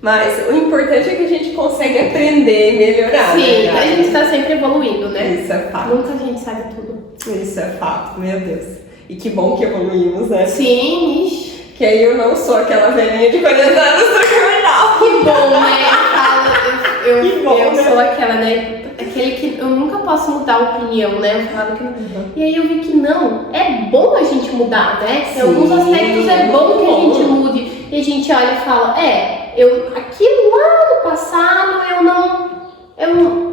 Mas o importante é que a gente consegue aprender e melhorar. Sim, a gente está sempre evoluindo, né? Isso é fato. Nunca a gente sabe tudo. Isso é fato, meu Deus. E que bom que evoluímos, né? Sim, ixi. Que aí eu não sou aquela velhinha de 40 anos do jornal. Que bom, né? Eu né? sou aquela, né? Aquele que eu nunca posso mudar a opinião, né? Eu falava que E aí eu vi que não, é bom a gente mudar, né? Em alguns aspectos é bom que a gente mude. E a gente olha e fala, aquilo lá no passado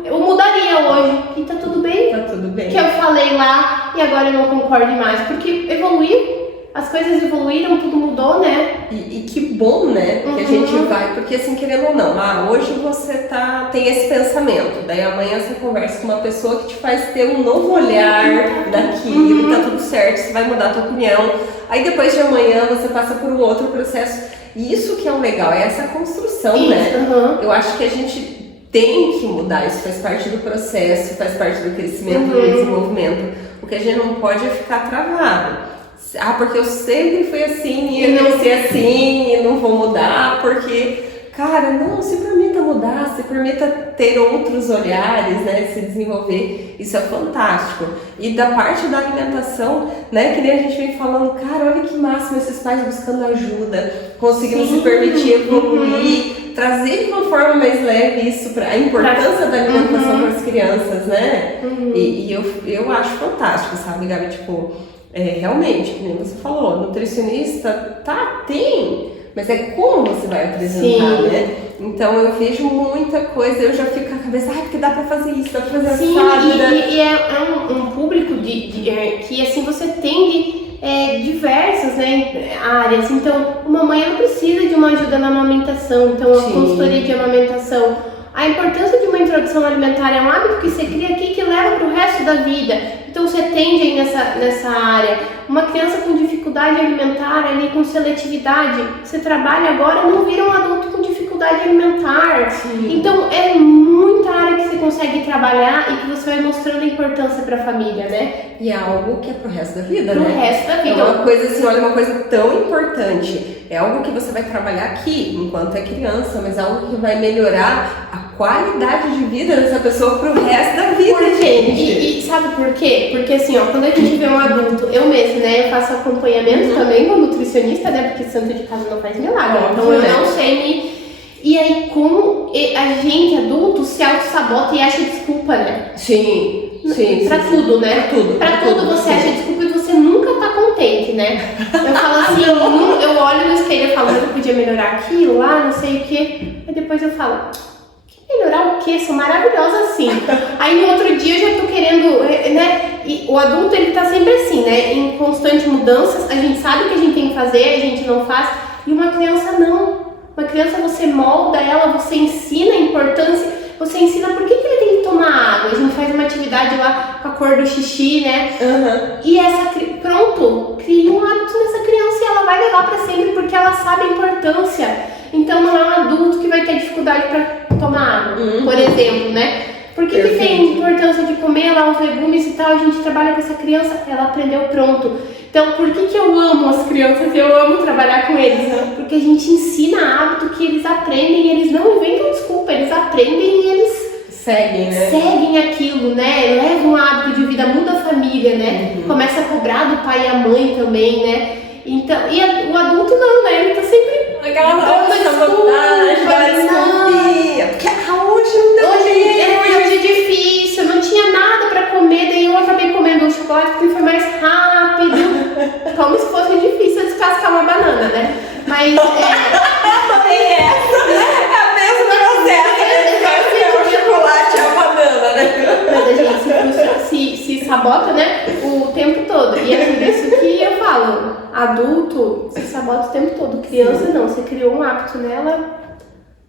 eu mudaria hoje. E tá tudo bem. Tá tudo bem. Que eu falei lá e agora eu não concordo mais. Porque evoluiu. As coisas evoluíram, tudo mudou, né? E que bom, né? Que a gente vai, porque assim, querendo ou não, hoje você tem esse pensamento, daí amanhã você conversa com uma pessoa que te faz ter um novo olhar daquilo, tá tudo certo, você vai mudar a tua opinião, aí depois de amanhã você passa por um outro processo, e isso que é o legal, é essa construção, né? Eu acho que a gente tem que mudar, isso faz parte do processo, faz parte do crescimento, do desenvolvimento, o que a gente não pode é ficar travado. Porque eu sempre fui assim e eu não ser assim e não vou mudar, porque, cara, não, se permita mudar, se permita ter outros olhares, né, se desenvolver, isso é fantástico. E da parte da alimentação, né, que nem a gente vem falando, cara, olha que máximo esses pais buscando ajuda, conseguindo se permitir evoluir, trazer de uma forma mais leve isso, a importância da alimentação para as crianças, né, e eu acho fantástico, sabe, Gabi, tipo... realmente, como você falou, nutricionista, tem, mas é como você vai apresentar, né? Então eu vejo muita coisa, eu já fico com a cabeça, porque dá pra fazer isso, dá pra fazer assado. E é um público que assim você tem diversas, né, áreas. Então, uma mãe ela precisa de uma ajuda na amamentação, então a consultoria de amamentação. A importância de uma introdução alimentar é um hábito que você cria aqui que leva para o resto da vida. Então você tende aí nessa área. Uma criança com dificuldade alimentar, ali com seletividade, você trabalha agora, não vira um adulto com dificuldade alimentar. Então é muita área que você consegue trabalhar e que você vai mostrando a importância para a família, né? E é algo que é pro resto da vida, pro né? Pro resto da vida. É uma coisa assim, olha, uma coisa tão importante. É algo que você vai trabalhar aqui, enquanto é criança, mas é algo que vai melhorar a qualidade de vida dessa pessoa pro resto da vida, gente. E sabe por quê? Porque assim, quando a gente vê um adulto, eu mesmo, né, eu faço acompanhamento também com nutricionista, né, porque santo de casa não faz milagre, então eu não sei me... E aí, como a gente, adulto, se auto-sabota e acha desculpa, né? Sim. Pra tudo, né? Pra tudo você acha desculpa e você nunca tá contente, né? Eu falo assim, eu olho no espelho e falo, eu podia melhorar aquilo lá, não sei o quê. Aí depois eu falo, melhorar o quê? Sou maravilhosa assim. Aí no outro dia eu já tô querendo, né? E o adulto, ele tá sempre assim, né? Em constante mudanças, a gente sabe o que a gente tem que fazer, a gente não faz. E uma criança não. Uma criança você molda ela, você ensina a importância, você ensina por que ele tem que tomar água. A gente faz uma atividade lá com a cor do xixi, né? E pronto, cria um hábito nessa criança e ela vai levar pra sempre porque ela sabe a importância. Então não é um adulto que vai ter dificuldade pra tomar água, por exemplo, né? Por que tem importância de comer lá os legumes e tal? A gente trabalha com essa criança, ela aprendeu pronto. Então, por que eu amo as crianças? Eu amo trabalhar com eles, né? Porque a gente ensina hábito que eles aprendem e eles não inventam desculpa, eles aprendem e eles seguem, né? Seguem aquilo, né? Levam um hábito de vida, muda a família, né? Começa a cobrar do pai e a mãe também, né? Então, o adulto não, né? Ele tá sempre aquela vantagem, desconfia. Porque hoje não deu hoje é difícil, não tinha nada pra comer, daí eu acabei comendo um chocolate porque foi mais rápido. Como se fosse difícil descascar uma banana, né? Mas é a mesma processo, o chocolate e a banana, né? Mas a gente se sabota, né? O tempo todo. E é por isso que eu falo, adulto se sabota o tempo todo. Criança não, você criou um hábito nela,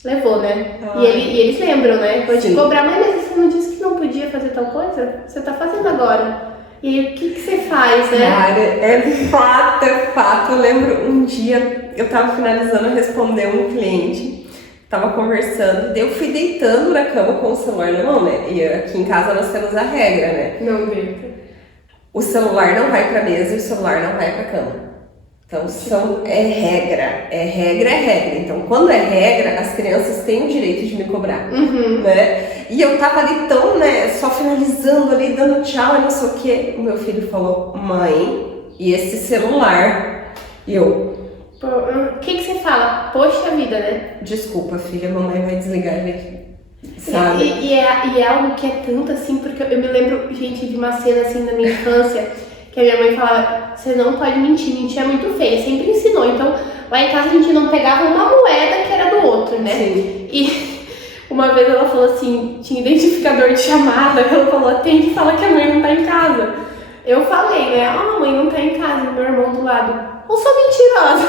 levou, né? E eles lembram, né? Vou te cobrar, mas você não disse que não podia fazer tal coisa? Você tá fazendo agora. E aí, o que você faz, né? Cara, é fato. Eu lembro um dia, eu tava finalizando responder um cliente, tava conversando, daí eu fui deitando na cama com o celular na mão, né? E aqui em casa nós temos a regra, né? Não grita. O celular não vai pra mesa e o celular não vai pra cama. Então é regra. Então quando é regra, as crianças têm o direito de me cobrar, né? E eu tava ali tão, né, só finalizando ali, dando tchau e não sei o que. O meu filho falou, mãe, e esse celular? E eu... O que você fala? Poxa vida, né? Desculpa, filha, mamãe vai desligar aqui. Sabe? E é algo que é tanto assim, porque eu me lembro, gente, de uma cena assim da minha infância, que a minha mãe falava, você não pode mentir é muito feio, sempre ensinou. Então, lá em casa a gente não pegava uma moeda que era do outro, né? Sim. E uma vez ela falou assim, tinha identificador de chamada, ela falou, tem que falar que a mãe não tá em casa. Eu falei, né? A mãe não tá em casa, meu irmão do lado. Eu sou mentirosa.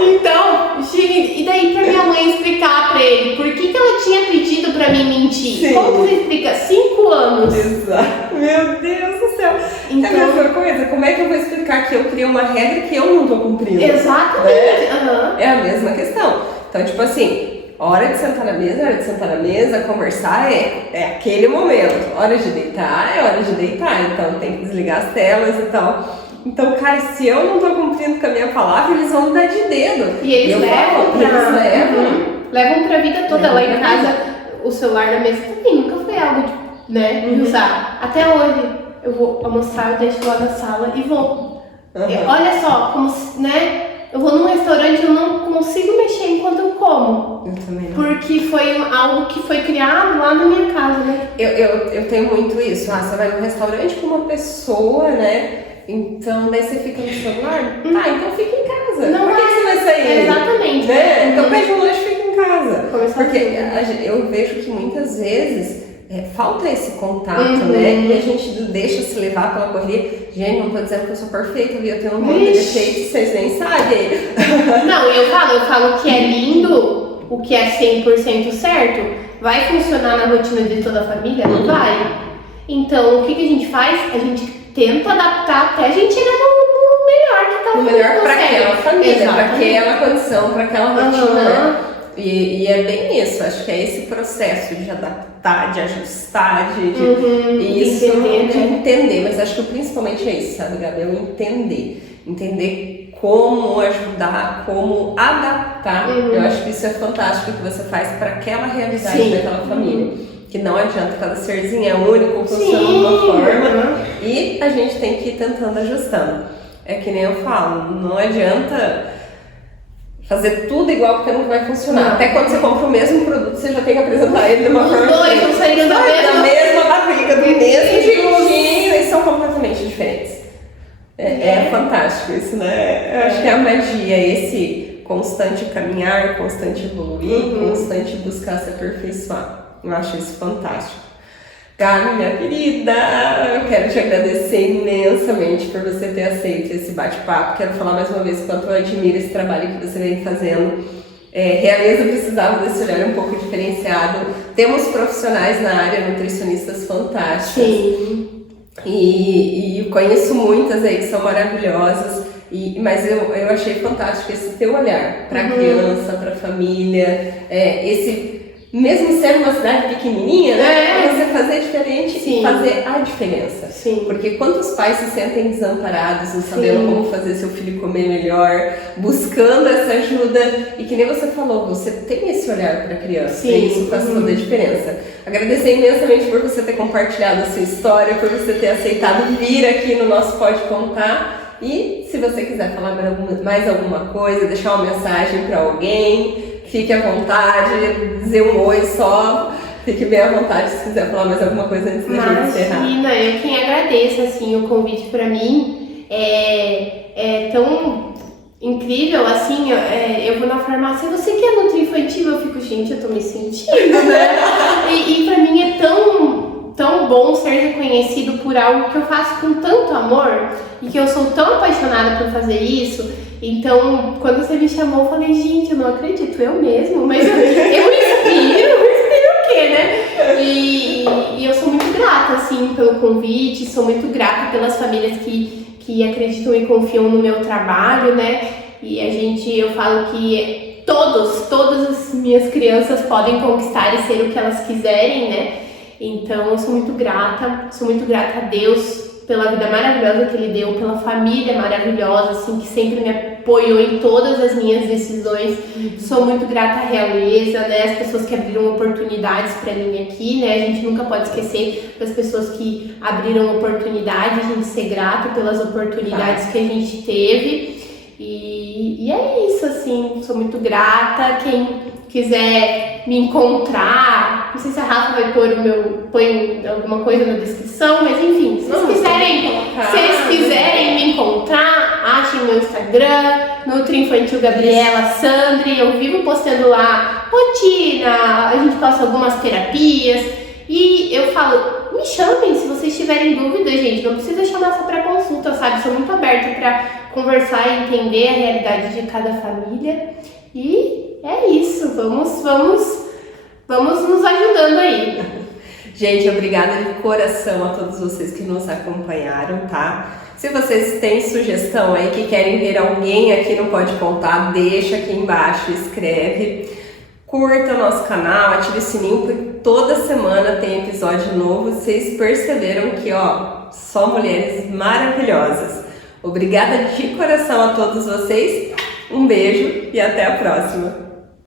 Então, e daí pra minha mãe explicar pra ele por que ela tinha pedido pra mim mentir? Sim. Como você explica? 5 anos. Exato. Meu Deus do céu. Então, é a mesma coisa. Como é que eu vou explicar que eu criei uma regra que eu não tô cumprindo? Exatamente. É a mesma questão. Então, tipo assim, hora de sentar na mesa, conversar é aquele momento. Hora de deitar é hora de deitar. Então tem que desligar as telas e tal. Então, cara, se eu não tô cumprindo com a minha palavra, eles vão me dar de dedo. E eles levam pra vida toda. Lá em casa, o celular na mesa também nunca foi algo de usar. Até hoje, eu vou almoçar, eu deixo lá na sala e vou. Olha só, como, né? Eu vou num restaurante, eu não consigo mexer enquanto eu como. Eu também não. Porque foi algo que foi criado lá na minha casa, né? Eu tenho muito isso. Você vai num restaurante com uma pessoa, né? Então, daí você fica no celular? Então fica em casa. Não, por que você vai sair? Exatamente. Né? Então pede um lanche e fica em casa. Porque tudo. eu vejo que muitas vezes falta esse contato, né? E a gente deixa se levar pela correria. Gente, não tô dizendo que eu sou perfeita, viu? Eu tenho um monte de defeitos, vocês nem sabem. Não, eu falo que é lindo, o que é 100% certo, vai funcionar na rotina de toda a família? Não vai. Então, o que a gente faz? A gente tenta adaptar até a gente chegar no melhor que tá. No melhor para aquela família, para Exatamente. aquela condição, para aquela rotina, né? E é bem isso, acho que é esse processo de adaptar, de ajustar, de entender, mas acho que principalmente é isso, sabe, Gabi? Entender como ajudar, como adaptar. Eu acho que isso é fantástico que você faz para aquela realidade daquela família. Que não adianta, cada serzinho é único, funciona de uma forma e a gente tem que ir tentando ajustando. É que nem eu falo, não adianta fazer tudo igual porque nunca vai funcionar. Até quando você compra o mesmo produto, você já tem que apresentar ele de uma forma diferente. Os dois não saíram da mesma barriga, do mesmo jeitinho e são completamente diferentes. É fantástico isso, né? Eu acho que é a magia, esse constante caminhar, constante evoluir, constante buscar se aperfeiçoar. Eu acho isso fantástico. Gabi, minha querida, eu quero te agradecer imensamente por você ter aceito esse bate-papo. Quero falar mais uma vez quanto eu admiro esse trabalho que você vem fazendo. Realeza precisava desse olhar um pouco diferenciado. Temos profissionais na área, nutricionistas fantásticos. Sim. E eu conheço muitas aí que são maravilhosas. Mas eu achei fantástico esse teu olhar para a criança, para a família, esse mesmo sendo uma cidade pequenininha, né? Você fazer diferente Sim. e fazer a diferença. Sim. Porque quantos pais se sentem desamparados, não sabendo como fazer seu filho comer melhor, buscando essa ajuda, e que nem você falou, você tem esse olhar para a criança, e isso faz toda a diferença. Agradecer imensamente por você ter compartilhado a sua história, por você ter aceitado vir aqui no nosso Pode Contar. E se você quiser falar mais alguma coisa, deixar uma mensagem para alguém, fique à vontade, dizer um oi só, fique bem à vontade se quiser falar mais alguma coisa antes da gente encerrar. Imagina, eu quem agradeço, assim, o convite para mim é tão incrível, assim, eu vou na farmácia, você que é nutri-infantil, eu fico, gente, eu tô me sentindo, né? E pra mim é tão bom ser reconhecido por algo que eu faço com tanto amor e que eu sou tão apaixonada por fazer isso. Então, quando você me chamou, eu falei, gente, eu não acredito, eu mesmo, mas eu inspiro o quê, né? E eu sou muito grata, assim, pelo convite, sou muito grata pelas famílias que acreditam e confiam no meu trabalho, né? E eu falo que todas as minhas crianças podem conquistar e ser o que elas quiserem, né? Então, eu sou muito grata a Deus pela vida maravilhosa que Ele deu, pela família maravilhosa, assim, que sempre me apoiou em todas as minhas decisões. Sou muito grata à realeza, né, as pessoas que abriram oportunidades para mim aqui, né, a gente nunca pode esquecer das pessoas que abriram oportunidades, a gente ser grato pelas oportunidades que a gente teve. E é isso, assim, sou muito grata. Quem quiser me encontrar, não sei se a Rafa vai põe alguma coisa na descrição, mas enfim, se vocês quiserem me encontrar, achem meu Instagram, Nutri-Infantil Gabriela Sandri, eu vivo postando lá rotina, a gente posta algumas terapias e eu falo, me chamem se vocês tiverem dúvida, gente, não precisa chamar só pra consulta, sabe? Sou muito aberta pra conversar e entender a realidade de cada família. E é isso, vamos nos ajudando aí. Gente, obrigada de coração a todos vocês que nos acompanharam, tá? Se vocês têm sugestão aí, que querem ver alguém aqui no Pode Contar, deixa aqui embaixo, escreve. Curta o nosso canal, ative o sininho, porque toda semana tem episódio novo. Vocês perceberam que, só mulheres maravilhosas. Obrigada de coração a todos vocês. Um beijo e até a próxima.